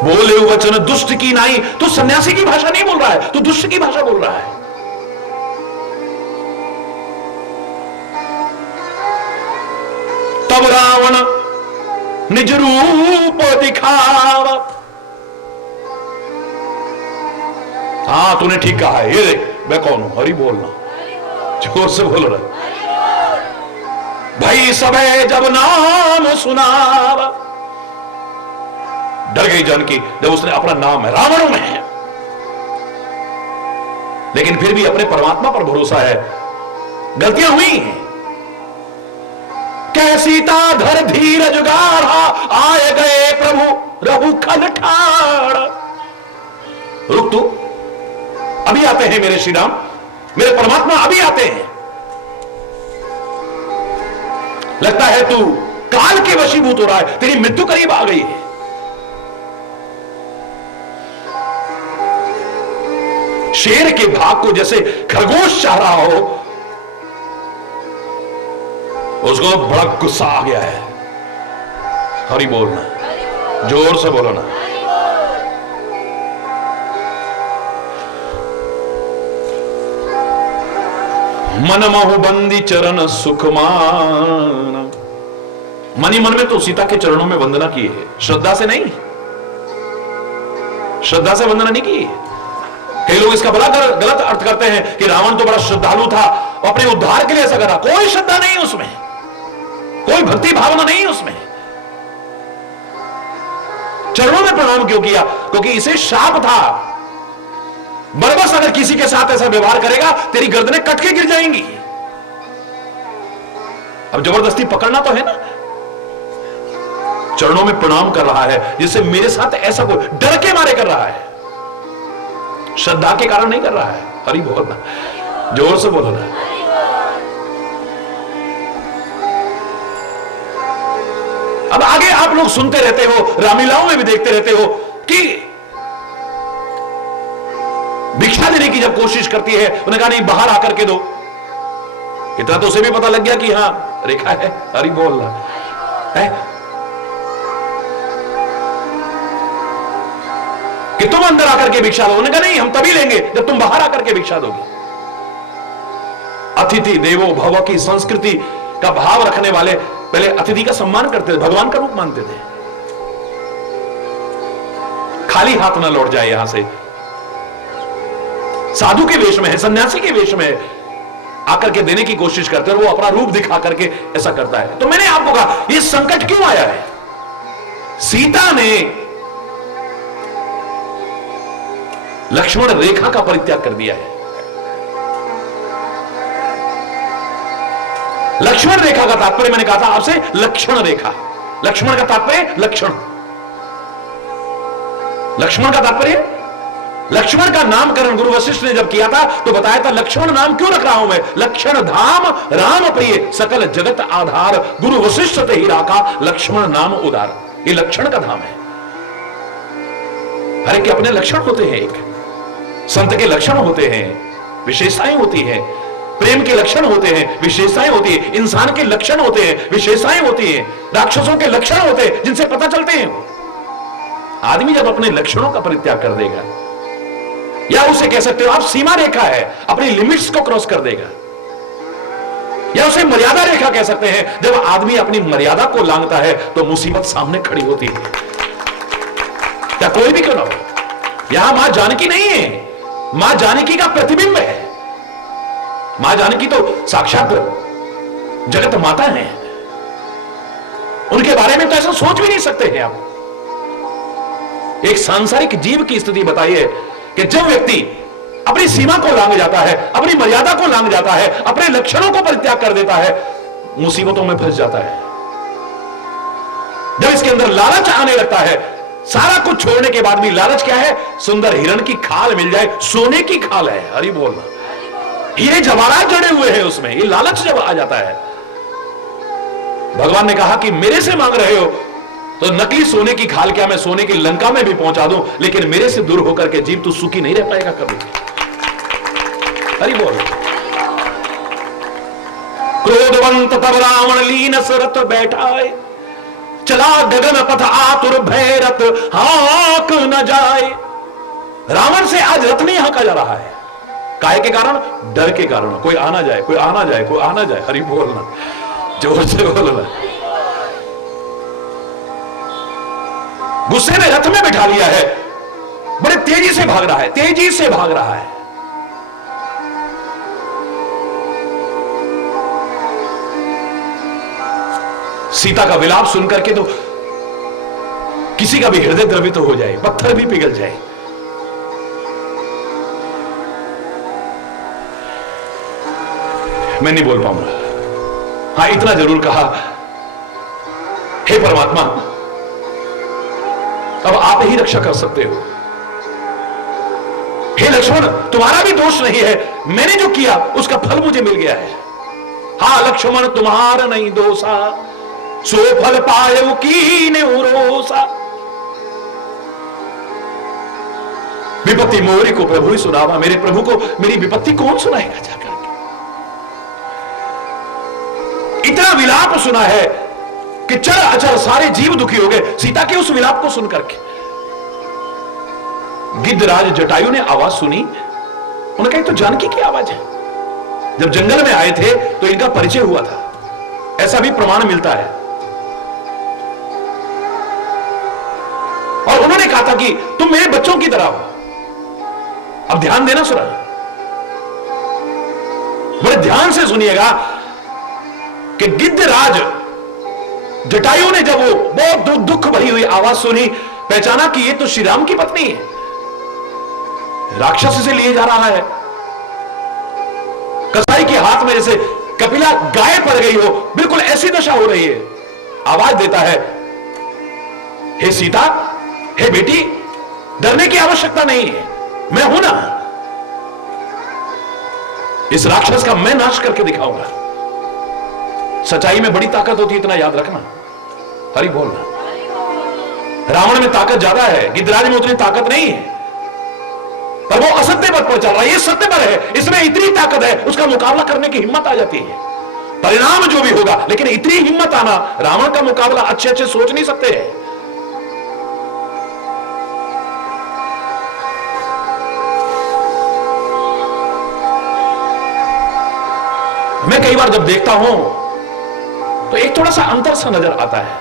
बोले वचन दुष्ट की नहीं, तू सन्यासी की भाषा नहीं बोल रहा है, तू दुष्ट की भाषा बोल रहा है। तब रावण निज रूप दिखावा। हाँ तूने ठीक कहा है, ये देख मैं कौन हूं। हरि बोलना, जोर से बोल रहा। भाई सबे जब नाम सुनावा। डर गई जानकी जब उसने अपना नाम है रावण में है, लेकिन फिर भी अपने परमात्मा पर भरोसा है। गलतियां हुई हैं, कैसी धर धीरज गाढ़ा, आए गए प्रभु रहु खल ठाड़। रुक तू, अभी आते हैं मेरे श्री राम, मेरे परमात्मा अभी आते हैं। लगता है तू काल के वशीभूत हो रहा है, तेरी मृत्यु करीब आ गई है। शेर के भाग को जैसे खरगोश चाह रहा हो, उसको बड़ा गुस्सा आ गया है। हरि बोलना, जोर से बोलो ना। मन मोह बंदी चरण सुखमान। मनी मन में तो सीता के चरणों में वंदना की है, श्रद्धा से नहीं, श्रद्धा से वंदना नहीं की। कई लोग इसका बड़ा गलत अर्थ करते हैं कि रावण तो बड़ा श्रद्धालु था, अपने उद्धार के लिए ऐसा करा। कोई श्रद्धा नहीं उसमें, कोई भक्ति भावना नहीं उसमें। चरणों में प्रणाम क्यों किया? क्योंकि इसे शाप था, बरबस अगर किसी के साथ ऐसा व्यवहार करेगा तेरी गर्दनें कट के गिर जाएंगी। अब जबरदस्ती पकड़ना तो है ना। चरणों में प्रणाम कर रहा है, जिससे मेरे साथ ऐसा कोई डर के मारे कर रहा है, श्रद्धा के कारण नहीं कर रहा है। हरि बोलना, जोर से बोलो ना। अब आगे आप लोग सुनते रहते हो, रामलीलाओं में भी देखते रहते हो कि भिक्षा देने की जब कोशिश करती है, उन्होंने कहा नहीं बाहर आकर के दो। इतना तो उसे भी पता लग गया कि हां रेखा है, हरि बोल रहा है कि तुम अंदर आकर के भिक्षा दो। उन्होंने कहा नहीं हम तभी लेंगे जब तुम बाहर आकर के भिक्षा दोगे। अतिथि देवो भव की संस्कृति का भाव रखने वाले पहले अतिथि का सम्मान करते थे, भगवान का रूप मानते थे। खाली हाथ ना लौट जाए यहां से, साधु के वेश में है, सन्यासी के वेश में है, आकर के देने की कोशिश करते हैं और वो अपना रूप दिखा करके ऐसा करता है। तो मैंने आपको कहा ये संकट क्यों आया है। सीता ने लक्ष्मण रेखा का परित्याग कर दिया है। लक्ष्मण रेखा का तात्पर्य मैंने कहा था आपसे लक्षण रेखा। लक्ष्मण का तात्पर्य लक्षण, लक्ष्मण का तात्पर्य, लक्ष्मण का नामकरण गुरु वशिष्ठ ने जब किया था तो बताया था लक्ष्मण नाम क्यों रख रहा हूं मैं। लक्षण धाम राम प्रिय सकल जगत आधार, गुरु वशिष्ठ ते ही राखा लक्ष्मण नाम उदार। ये लक्षण का धाम है। हर एक के अपने लक्षण होते हैं, एक संत के लक्षण होते हैं, विशेषताएं होती हैं, प्रेम के लक्षण होते हैं, विशेषताएं होती है, इंसान के लक्षण होते हैं, विशेषताएं होती हैं, राक्षसों के लक्षण होते हैं जिनसे पता चलते हैं। आदमी जब अपने लक्षणों का परित्याग कर देगा, या उसे कह सकते हो आप सीमा रेखा है, अपनी लिमिट्स को क्रॉस कर देगा, या उसे मर्यादा रेखा कह सकते हैं। जब आदमी अपनी मर्यादा को लांघता है तो मुसीबत सामने खड़ी होती है, या कोई भी क्यों ना हो। यहां मां जानकी नहीं है, मां जानकी का प्रतिबिंब है। मां जानकी तो साक्षात जगत माता है, उनके बारे में तो ऐसा सोच भी नहीं सकते हैं आप। एक सांसारिक जीव की स्थिति बताइए कि जब व्यक्ति अपनी सीमा को लांघ जाता है, अपनी मर्यादा को लांघ जाता है, अपने लक्षणों को परित्याग कर देता है, मुसीबतों में फंस जाता है। जब इसके अंदर लालच आने लगता है, सारा कुछ छोड़ने के बाद भी लालच क्या है, सुंदर हिरण की खाल मिल जाए, सोने की खाल है, हरि बोलना, हीरे जवाहरात जड़े हुए हैं उसमें, ये लालच जब आ जाता है। भगवान ने कहा कि मेरे से मांग रहे हो तो नकली सोने की खाल क्या मैं सोने की लंका में भी पहुंचा दूं, लेकिन मेरे से दूर होकर के जीव तू सुखी नहीं रह पाएगा कभी। हरि बोल। क्रोधवंत तब रावण लीन सरत बैठाए, चला गगन पथ आतुर भैरत हाक न जाए। रावण से आज रथ नहीं हाका जा रहा है, काहे के कारण, डर के कारण। कोई आना जाए, कोई आना जाए, कोई आना जाए, हरि बोलना, जोर से बोलना। गुस्से में रथ में बैठा लिया है, बड़े तेजी से भाग रहा है, तेजी से भाग रहा है। सीता का विलाप सुनकर के तो किसी का भी हृदय द्रवित हो जाए, पत्थर भी पिघल जाए। मैं नहीं बोल पाऊंगा। हां इतना जरूर कहा, हे परमात्मा अब आप ही रक्षा कर सकते हो। हे लक्ष्मण तुम्हारा भी दोष नहीं है, मैंने जो किया उसका फल मुझे मिल गया है। हा लक्ष्मण तुम्हारा नहीं दोषा, सो फल पायो कीने उरोसा। विपत्ति मोरी को प्रभु ही सुनावा, मेरे प्रभु को मेरी विपत्ति कौन सुनाएगा जाकर के। इतना विलाप सुना है कि चर अचर सारे जीव दुखी हो गए सीता के उस विलाप को सुनकर के। गिद्धराज जटायु ने आवाज सुनी, उन्होंने कहा तो जानकी की आवाज है। जब जंगल में आए थे तो इनका परिचय हुआ था, ऐसा भी प्रमाण मिलता है। और उन्होंने कहा था कि तुम मेरे बच्चों की तरह हो। अब ध्यान देना सुना, बड़े ध्यान से सुनिएगा कि गिद्धराज जटायु ने जब वो बहुत दुख भरी हुई आवाज सुनी, पहचाना कि ये तो श्री राम की पत्नी है, राक्षस से लिए जा रहा है। कसाई के हाथ में जैसे कपिला गाय पड़ गई हो, बिल्कुल ऐसी दशा हो रही है। आवाज देता है, हे सीता, हे बेटी, डरने की आवश्यकता नहीं है, मैं हूं ना। इस राक्षस का मैं नाश करके दिखाऊंगा। सच्चाई में बड़ी ताकत होती है, इतना याद रखना। हरि बोलना। रावण में ताकत ज्यादा है, गिद्धराज में उतनी ताकत नहीं है। पर वो असत्य पथ पर चल रहा है, ये सत्य पर है, इसमें इतनी ताकत है, उसका मुकाबला करने की हिम्मत आ जाती है। परिणाम जो भी होगा, लेकिन इतनी हिम्मत आना, रावण का मुकाबला अच्छे अच्छे सोच नहीं सकते हैं। मैं कई बार जब देखता हूं तो एक थोड़ा सा अंतर सा नजर आता है,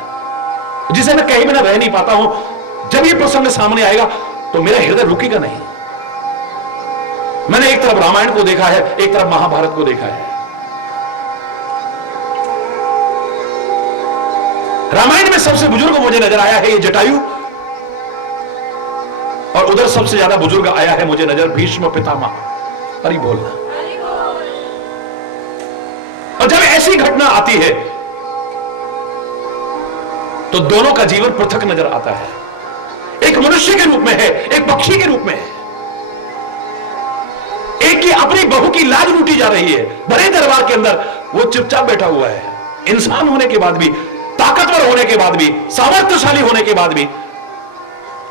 जिसे मैं कहीं बिना रह नहीं पाता हूं। जब ये प्रसंग सामने आएगा तो मेरा हृदय रुकेगा नहीं। मैंने एक तरफ रामायण को देखा है, एक तरफ महाभारत को देखा है। रामायण में सबसे बुजुर्ग मुझे नजर आया है ये जटायु, और उधर सबसे ज्यादा बुजुर्ग आया है मुझे नजर भीष्म पितामह। हरि बोल। और जब ऐसी घटना आती है तो दोनों का जीवन पृथक नजर आता है। एक मनुष्य के रूप में है, एक पक्षी के रूप में है। एक की अपनी बहू की लाज लूटी जा रही है, बड़े दरबार के अंदर वो चुपचाप बैठा हुआ है, इंसान होने के बाद भी, ताकतवर होने के बाद भी, सामर्थ्यशाली होने के बाद भी।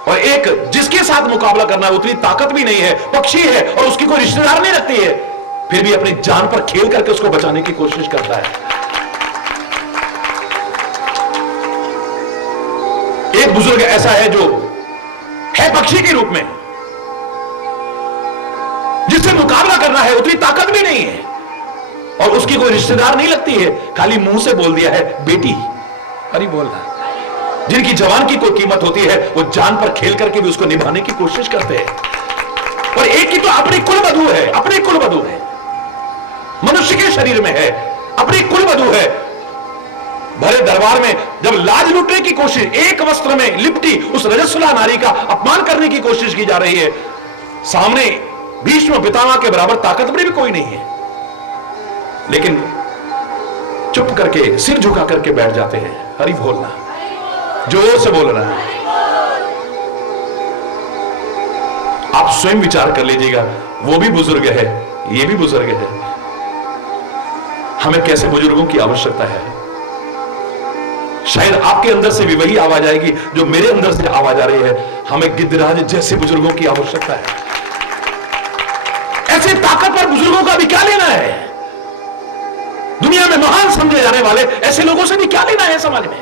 और एक जिसके साथ मुकाबला करना है उतनी ताकत भी नहीं है, पक्षी है और उसकी कोई रिश्तेदार नहीं रखती है, फिर भी अपनी जान पर खेल करके उसको बचाने की कोशिश करता है। एक बुजुर्ग ऐसा है जो है पक्षी के रूप में, जिससे मुकाबला करना है उतनी ताकत भी नहीं है और उसकी कोई रिश्तेदार नहीं लगती है, खाली मुंह से बोल दिया है बेटी। अरे बोल रहा, जिनकी जवान की कोई कीमत होती है वो जान पर खेल करके भी उसको निभाने की कोशिश करते हैं। और एक की तो अपनी कुलवधू है, अपनी कुलवधू है, मनुष्य के शरीर में है, अपनी कुलवधू है। भरे दरबार में जब लाज लूटने की कोशिश, एक वस्त्र में लिपटी उस रजस्वला नारी का अपमान करने की कोशिश की जा रही है, सामने भीष्म पितामह के बराबर ताकतवर भी कोई नहीं है, लेकिन चुप करके सिर झुका करके बैठ जाते हैं। हरि बोलना, जोर से बोल रहा है। आप स्वयं विचार कर लीजिएगा, वो भी बुजुर्ग है, ये भी बुजुर्ग है, हमें कैसे बुजुर्गों की आवश्यकता है। शायद आपके अंदर से भी वही आवाज आएगी जो मेरे अंदर से आवाज आ रही है, हमें गिद्धराज जैसे बुजुर्गों की आवश्यकता है। ऐसे ताकतवर बुजुर्गों का भी क्या लेना है, दुनिया में महान समझे जाने वाले ऐसे लोगों से भी क्या लेना है समाज में,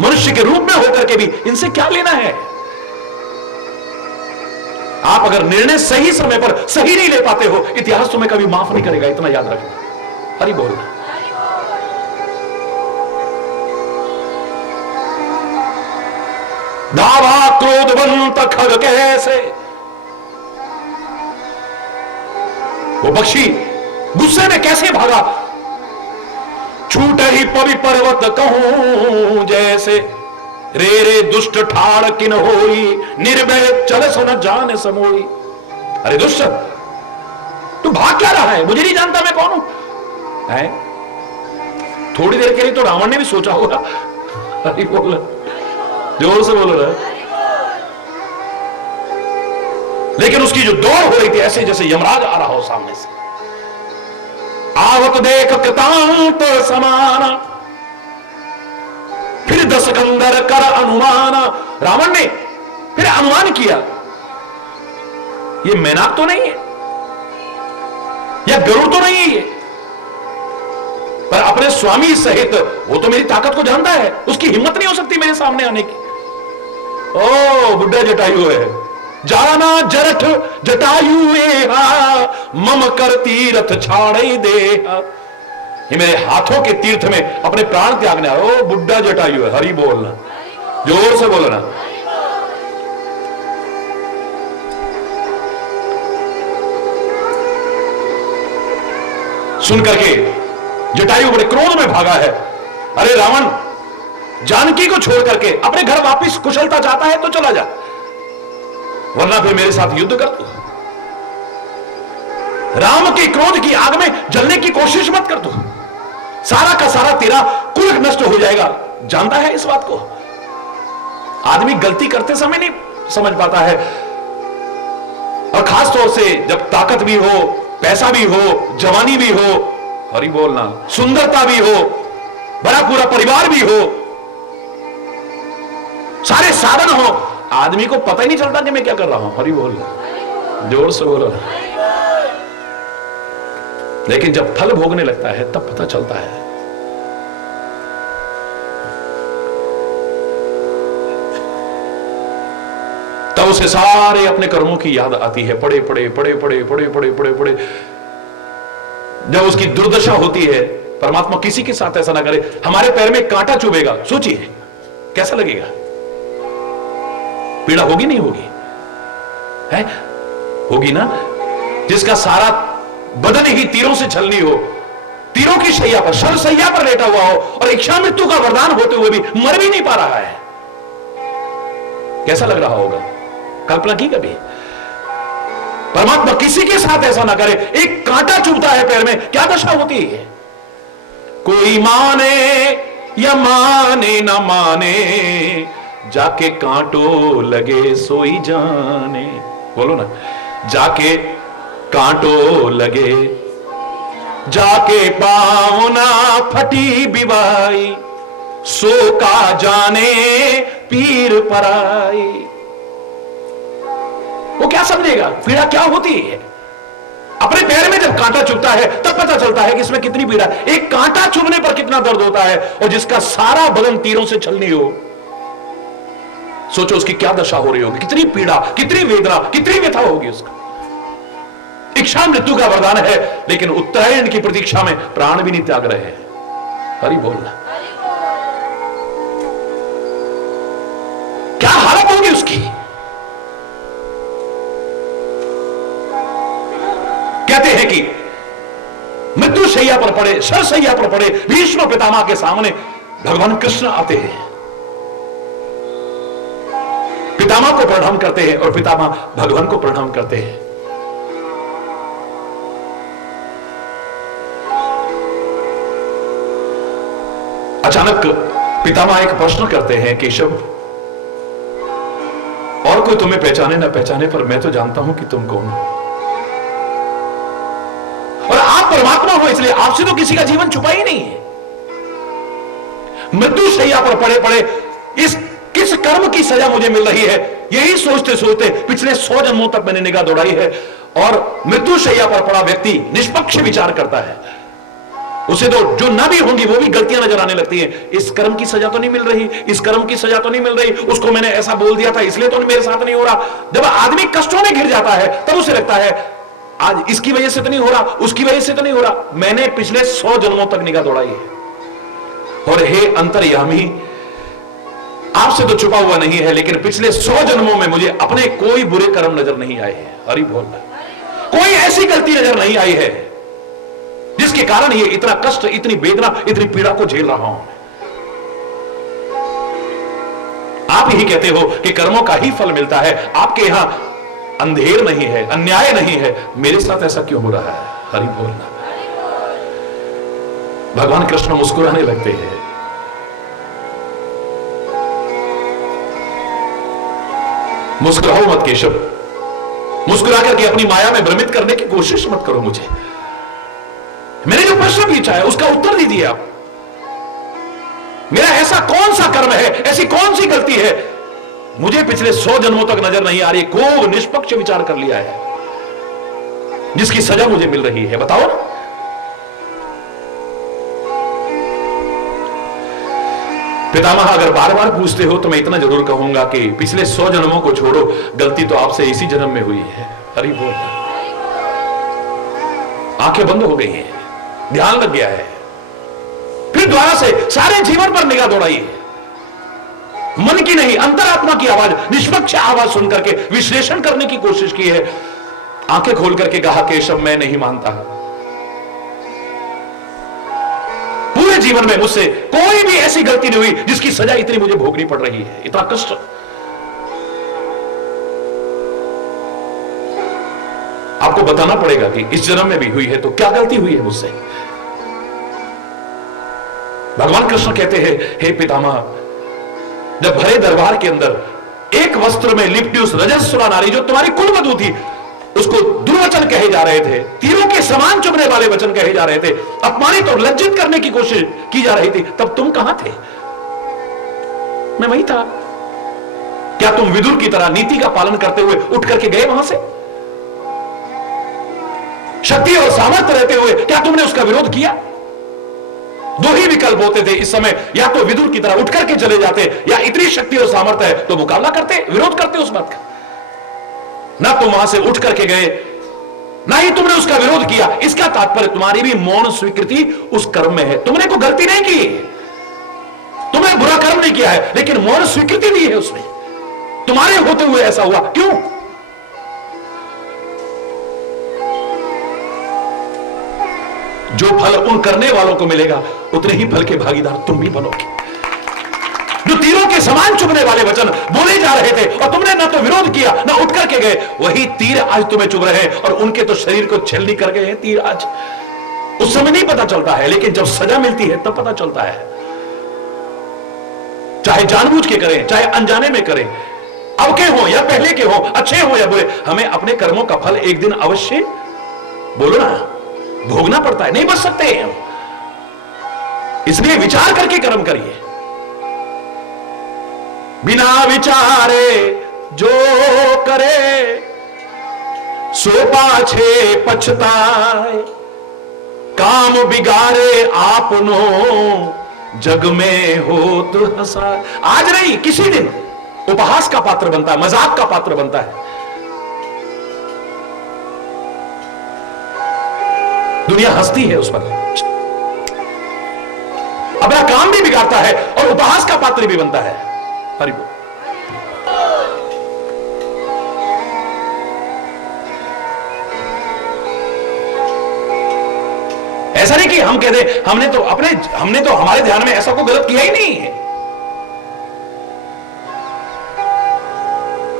मनुष्य के रूप में होकर के भी इनसे क्या लेना है। आप अगर निर्णय सही समय पर सही नहीं ले पाते हो, इतिहास तुम्हें कभी माफ नहीं करेगा, इतना याद रखना। हरि बोल। धावा क्रोधवंत खग कैसे, वो पक्षी गुस्से में कैसे भागा, छूट ही पवि पर्वत कहूं जैसे, रे रे दुष्ट ठाड़ किन होई, निर्भय चल सुन जान समोई। अरे दुष्ट, तू भाग क्या रहा है, मुझे नहीं जानता मैं कौन हूं है? थोड़ी देर के लिए तो रावण ने भी सोचा होगा। अरे बोल, जोर से बोल रहा है। लेकिन उसकी जो दौड़ हो रही थी ऐसे जैसे यमराज आ रहा हो सामने से। आवत देख कृतांत समाना, फिर दस कंदर कर अनुमान। रावण ने फिर अनुमान किया, ये मैनाक तो नहीं है, या गरुड़ तो नहीं है ये, पर अपने स्वामी सहित वो तो मेरी ताकत को जानता है, उसकी हिम्मत नहीं हो सकती मेरे सामने आने की। ओ बुड्ढा जटायु है, जाना जरठ जटायु मम कर तीर्थ छाड़े दे। ये मेरे हाथों के तीर्थ में अपने प्राण त्यागने आ। ओ बुड्ढा जटायु है, हरि बोलना, जोर से बोलना। सुन करके जटायु बड़े क्रोध में भागा है। अरे रावण, जानकी को छोड़ करके अपने घर वापस कुशलता चाहता है तो चला जा, वरना फिर मेरे साथ युद्ध कर तू। राम के क्रोध की आग में जलने की कोशिश मत कर तू, सारा का सारा तेरा कुल नष्ट हो जाएगा। जानता है इस बात को? आदमी गलती करते समय नहीं समझ पाता है, और खास तौर से जब ताकत भी हो, पैसा भी हो, जवानी भी हो, हरि बोलना, सुंदरता भी हो, बड़ा पूरा परिवार भी हो, सारे साधन हो, आदमी को पता ही नहीं चलता कि मैं क्या कर रहा हूं। हरि बोल, जोर से बोलो। लेकिन जब फल भोगने लगता है तब पता चलता है। तब उसे सारे अपने कर्मों की याद आती है। पड़े पड़े पड़े पड़े पड़े पड़े पड़े पड़े जब उसकी दुर्दशा होती है। परमात्मा किसी के साथ ऐसा ना करे। हमारे पैर में कांटा चुभेगा, सोचिए कैसा लगेगा? पीड़ा होगी नहीं होगी? है होगी ना। जिसका सारा बदन ही तीरों से छलनी हो, तीरों की शैया पर, शर शैया पर लेटा हुआ हो और इच्छा मृत्यु का वरदान होते हुए भी मर भी नहीं पा रहा है, कैसा लग रहा होगा? कल्पना की कभी? परमात्मा किसी के साथ ऐसा ना करे। एक कांटा चुभता है पैर में, क्या दशा होती है? कोई माने या माने ना माने, जाके कांटो लगे सोई जाने। बोलो ना, जाके कांटो लगे, जाके पाँव ना फटी बिवाई, सो का जाने पीर पराई। वो क्या समझेगा पीड़ा क्या होती है? अपने पैर में जब कांटा चुभता है तब पता चलता है कि इसमें कितनी पीड़ा। एक कांटा चुभने पर कितना दर्द होता है, और जिसका सारा बदन तीरों से छलनी हो, सोचो उसकी क्या दशा हो रही होगी, कितनी पीड़ा, कितनी वेदना, कितनी व्यथा होगी उसका। इच्छा मृत्यु का वरदान है, लेकिन उत्तरायण की प्रतीक्षा में प्राण भी नहीं त्याग रहे हैं। हरि बोलना, क्या हालत होगी उसकी? कहते हैं कि मृत्यु शैया पर पड़े, शर शैया पर पड़े भीष्म पितामह के सामने भगवान कृष्ण आते हैं, पितामह को प्रणाम करते हैं और पितामह भगवान को प्रणाम करते हैं। अचानक पितामह एक प्रश्न करते हैं, केशव, और कोई तुम्हें पहचाने ना पहचाने, पर मैं तो जानता हूं कि तुम कौन हो, और आप परमात्मा हो, इसलिए आपसे तो किसी का जीवन छुपा ही नहीं है। मृत्यु शैया पर पड़े पड़े किस कर्म की सजा मुझे मिल रही है, यही सोचते सोचते पिछले 100 जन्मों तक मैंने निगाह दौड़ाई है। और मृत्यु शैया पर पड़ा व्यक्ति निष्पक्ष विचार करता है, उसे तो जो ना भी होंगी वो भी गलतियां नजर आने लगती हैं। इस कर्म की सजा तो नहीं मिल रही, इस कर्म की सजा तो नहीं मिल रही, उसको मैंने ऐसा बोल दिया था इसलिए तो मेरे साथ नहीं हो रहा। जब आदमी कष्टों में घिर जाता है तब उसे लगता है आज इसकी वजह से तो नहीं हो रहा, उसकी वजह से तो नहीं हो रहा, मैंने पिछले 100 जन्मों तक निगाह दौड़ाई है। और हे अंतर्यामी, आपसे तो छुपा हुआ नहीं है, लेकिन पिछले 100 जन्मों में मुझे अपने कोई बुरे कर्म नजर नहीं आए हैं। हरि बोल, कोई ऐसी गलती नजर नहीं आई है जिसके कारण ये इतना कष्ट, इतनी वेदना, इतनी पीड़ा को झेल रहा हूं। आप ही कहते हो कि कर्मों का ही फल मिलता है, आपके यहां अंधेर नहीं है, अन्याय नहीं है, मेरे साथ ऐसा क्यों हो रहा है? हरि बोलना। भगवान कृष्ण मुस्कुराने लगते हैं। मुस्कुराओ मत केशव, मुस्कुरा करके अपनी माया में भ्रमित करने की कोशिश मत करो मुझे। मैंने जो प्रश्न पूछा है उसका उत्तर दीजिए आप। मेरा ऐसा कौन सा कर्म है, ऐसी कौन सी गलती है मुझे पिछले 100 जन्मों तक नजर नहीं आ रही, को निष्पक्ष विचार कर लिया है जिसकी सजा मुझे मिल रही है, बताओ ना। पितामह अगर बार बार पूछते हो तो मैं इतना जरूर कहूंगा कि पिछले 100 जन्मों को छोड़ो, गलती तो आपसे इसी जन्म में हुई है। हरि बोल। आंखें बंद हो गई हैं, ध्यान लग गया है, फिर द्वारा से सारे जीवन पर निगाह दौड़ाई, मन की नहीं अंतरात्मा की आवाज, निष्पक्ष आवाज सुन करके विश्लेषण करने की कोशिश की है। आंखें खोल करके कहा, केशव मैं नहीं मानता, पूरे जीवन में मुझसे कोई भी ऐसी गलती नहीं हुई जिसकी सजा इतनी मुझे भोगनी पड़ रही है, इतना कष्ट। आपको बताना पड़ेगा कि इस जन्म में भी हुई है तो क्या गलती हुई है मुझसे। भगवान कृष्ण कहते हैं, हे पितामह, जब भरे दरबार के अंदर एक वस्त्र में लिपटी उस रजस्वला नारी जो तुम्हारी कुलवधू थी, उसको दुर्वचन कहे जा रहे थे, तीरों के समान चुभने वाले वचन कहे जा रहे थे, अपमानित और लज्जित करने की कोशिश की जा रही थी, तब तुम कहां थे? मैं वही था। क्या तुम विदुर की तरह नीति का पालन करते हुए उठ करके गए वहां से? शक्ति और सामर्थ्य रहते हुए क्या तुमने उसका विरोध किया? दो ही विकल्प होते थे इस समय, या तो विदुर की तरह उठ करके चले जाते, या इतनी शक्ति और सामर्थ्य है तो मुकाबला करते, विरोध करते उस बात का। ना तुम वहां से उठ करके गए, ना ही तुमने उसका विरोध किया। इसका तात्पर्य तुम्हारी भी मौन स्वीकृति उस कर्म में है। तुमने कोई गलती नहीं की, तुमने बुरा कर्म नहीं किया है, लेकिन मौन स्वीकृति भी है उसमें। तुम्हारे होते हुए ऐसा हुआ क्यों? जो फल उन करने वालों को मिलेगा, उतने ही फल के भागीदार तुम भी बनोगे। जो तीरों के समान चुभने वाले वचन बोले जा रहे थे और तुमने ना तो विरोध किया ना उठ करके गए, वही तीर आज तुम्हें चुभ रहे हैं और उनके तो शरीर को छलनी कर गए हैं तीर आज। उस समय नहीं पता चलता है, लेकिन जब सजा मिलती है तब पता चलता है। चाहे जानबूझ के करें चाहे अनजाने में करें, अब के हो या पहले के हो, अच्छे हो या बुरे, हमें अपने कर्मों का फल एक दिन अवश्य, बोलो ना, भोगना पड़ता है, नहीं बच सकते हम। इसलिए विचार करके कर्म करिए। बिना विचारे जो करे सो पाछे पछताए, काम बिगाड़े आपनो जग में होत हंसा। आज नहीं किसी दिन उपहास का पात्र बनता है, मजाक का पात्र बनता है। दुनिया हंसती है उस पर, अपना काम भी बिगाड़ता है और उपहास का पात्र भी बनता है। हरि बोल। ऐसा नहीं कि हम कहते हमने तो हमारे ध्यान में ऐसा कोई गलत किया ही नहीं है,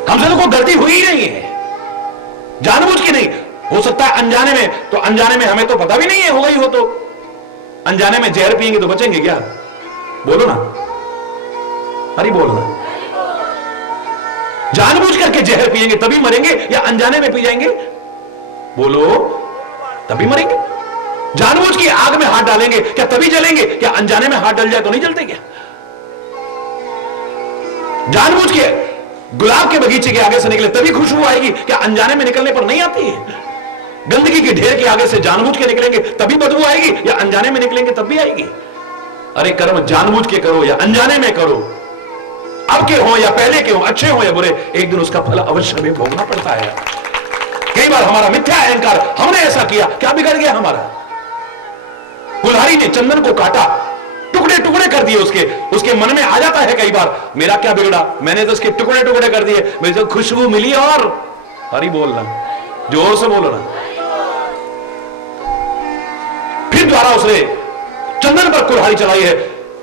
हमसे तो कोई गलती हुई ही नहीं है, जानबूझ के नहीं। हो सकता है अनजाने में, तो अनजाने में हमें तो पता भी नहीं है, हो गई हो तो। अनजाने में जहर पिएंगे तो बचेंगे क्या? बोलो ना, अरे बोलना। जानबूझ करके जहर पिएंगे तभी मरेंगे या अनजाने में पी जाएंगे? बोलो, तभी मरेंगे। जानबूझ के आग में हाथ डालेंगे क्या तभी जलेंगे? क्या अनजाने में हाथ डल जाए तो नहीं जलते क्या? जानबूझ के गुलाब के बगीचे के आगे से निकले तभी खुशबू आएगी, क्या अनजाने में निकलने पर नहीं आती है? गंदगी के ढेर के आगे से जानबूझ के निकलेंगे तभी बदबू आएगी, या अनजाने में निकलेंगे तब भी आएगी? अरे कर्म जानबूझ के करो या अनजाने में करो, अब के हो या पहले के हो, अच्छे हो या बुरे, एक दिन उसका फल अवश्य हमें भोगना पड़ता है। कई बार हमारा मिथ्या अहंकार, हमने ऐसा किया, क्या बिगड़ गया हमारा? कुल्हाड़ी ने चंदन को काटा, टुकड़े टुकड़े कर दिए, उसके मन में आ जाता है कई बार, मेरा क्या बिगड़ा, मैंने तो उसके टुकड़े टुकड़े कर दिए, मुझे जो खुशबू मिली। और हरी बोलना, जोर से बोलो ना। फिर द्वारा उसने चंदन पर कुल्हाड़ी चलाई है,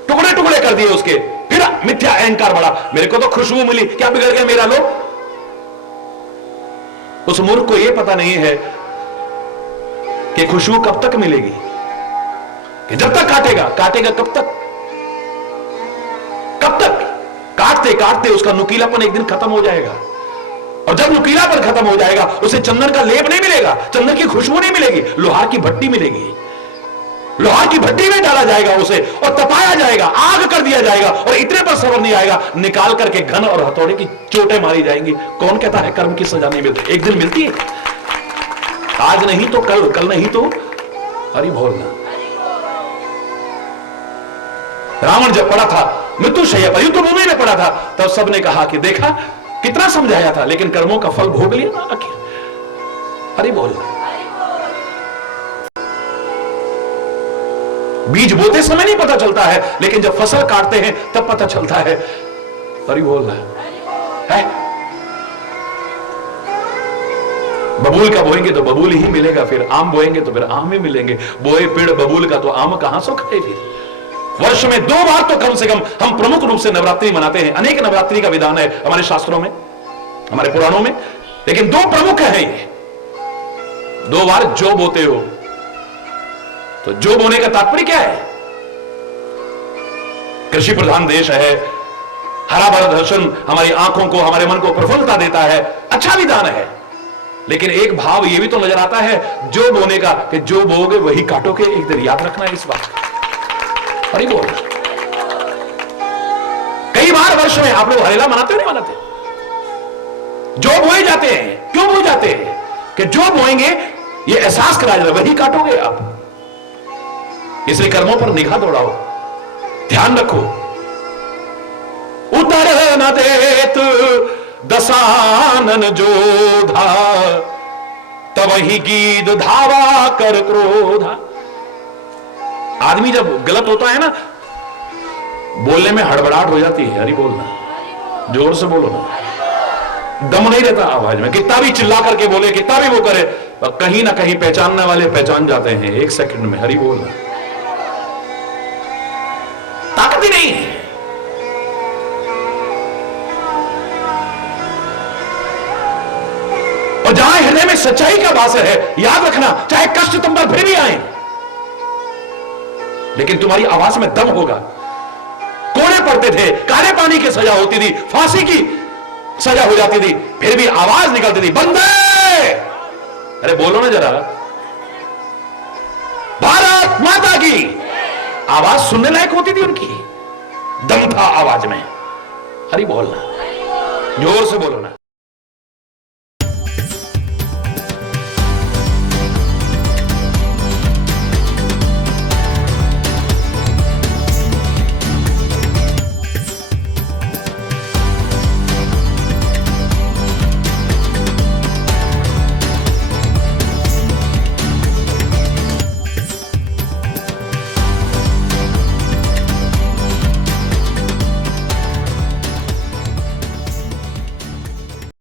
टुकड़े टुकड़े कर दिए उसके, फिर मिथ्या अहंकार बढ़ा, मेरे को तो खुशबू मिली, क्या बिगड़ गया मेरा? लो, उस मूर्ख को यह पता नहीं है कि खुशबू कब तक मिलेगी, कि जब तक काटेगा कब तक? काटते काटते उसका नुकीलापन एक दिन खत्म हो जाएगा, और जब नुकीलापन खत्म हो जाएगा उसे चंदन का लेप नहीं मिलेगा, चंदन की खुशबू नहीं मिलेगी, लोहार की भट्टी मिलेगी। लोहार की भट्टी में डाला जाएगा उसे और तपाया जाएगा, आग कर दिया जाएगा, और इतने पर सबर नहीं आएगा, निकाल करके घन और हथौड़े की चोटें मारी जाएंगी। कौन कहता है कर्म की सजा नहीं मिलती? एक दिन मिलती है, आज नहीं तो कल, कल नहीं तो हरि बोलना। रावण जब पड़ा था मृत्युशैया पर, युद्ध भूमि में पड़ा था, तब सबने कहा कि देखा कितना समझाया था, लेकिन कर्मों का फल भोग लिया ना आखिर। हरि बोलना। बीज बोते समय नहीं पता चलता है, लेकिन जब फसल काटते हैं तब पता चलता है। हरि बोलना है। बबूल का बोएंगे तो बबूल ही मिलेगा, फिर आम बोएंगे तो फिर आम ही मिलेंगे। बोए पेड़ बबूल का तो आम कहां सो खाए? फिर वर्ष में 2 बार तो कम से कम हम प्रमुख रूप से नवरात्रि मनाते हैं। अनेक नवरात्रि का विधान है हमारे शास्त्रों में, हमारे पुराणों में, लेकिन 2 प्रमुख है ये। 2 बार जो बोते हो, तो जो बोने का तात्पर्य क्या है? कृषि प्रधान देश है, हरा भरा दर्शन हमारी आंखों को, हमारे मन को प्रफुल्लता देता है, अच्छा विधान है। लेकिन एक भाव ये भी तो नजर आता है जो बोने का, कि जो बोगे वही काटोगे, एक दिन याद रखना है इस बात का। हरि बोल। कई बार वर्ष में आप लोग हरेला मनाते हो नहीं मनाते? जो बोए जाते हैं, क्यों बोए जाते हैं? कि जो बोएंगे ये एहसास करा जाए वही काटोगे आप। इसलिए कर्मों पर निगाह दौड़ाओ, ध्यान रखो। उतर न देत दसानन जोधा, तब ही गीत धावा कर क्रोधा। आदमी जब गलत होता है ना, बोलने में हड़बड़ाहट हो जाती है। हरी बोलना, जोर से बोलो ना, दम नहीं रहता आवाज में। कितना भी चिल्ला करके बोले, कितना भी वो करे, कहीं ना कहीं पहचानने वाले पहचान जाते हैं 1 सेकंड में। हरी बोलना, ताकत ही नहीं है। और जहां हृदय में सच्चाई का वास है, याद रखना, चाहे कष्ट तुम पर फिर भी आए, लेकिन तुम्हारी आवाज में दम होगा। कोड़े पड़ते थे, काले पानी की सजा होती थी, फांसी की सजा हो जाती थी, फिर भी आवाज निकलती थी, बंदे। अरे बोलो ना जरा, भारत माता की। आवाज सुनने लायक होती थी उनकी, दम था आवाज में। हरी बोलना, जोर से बोलो ना।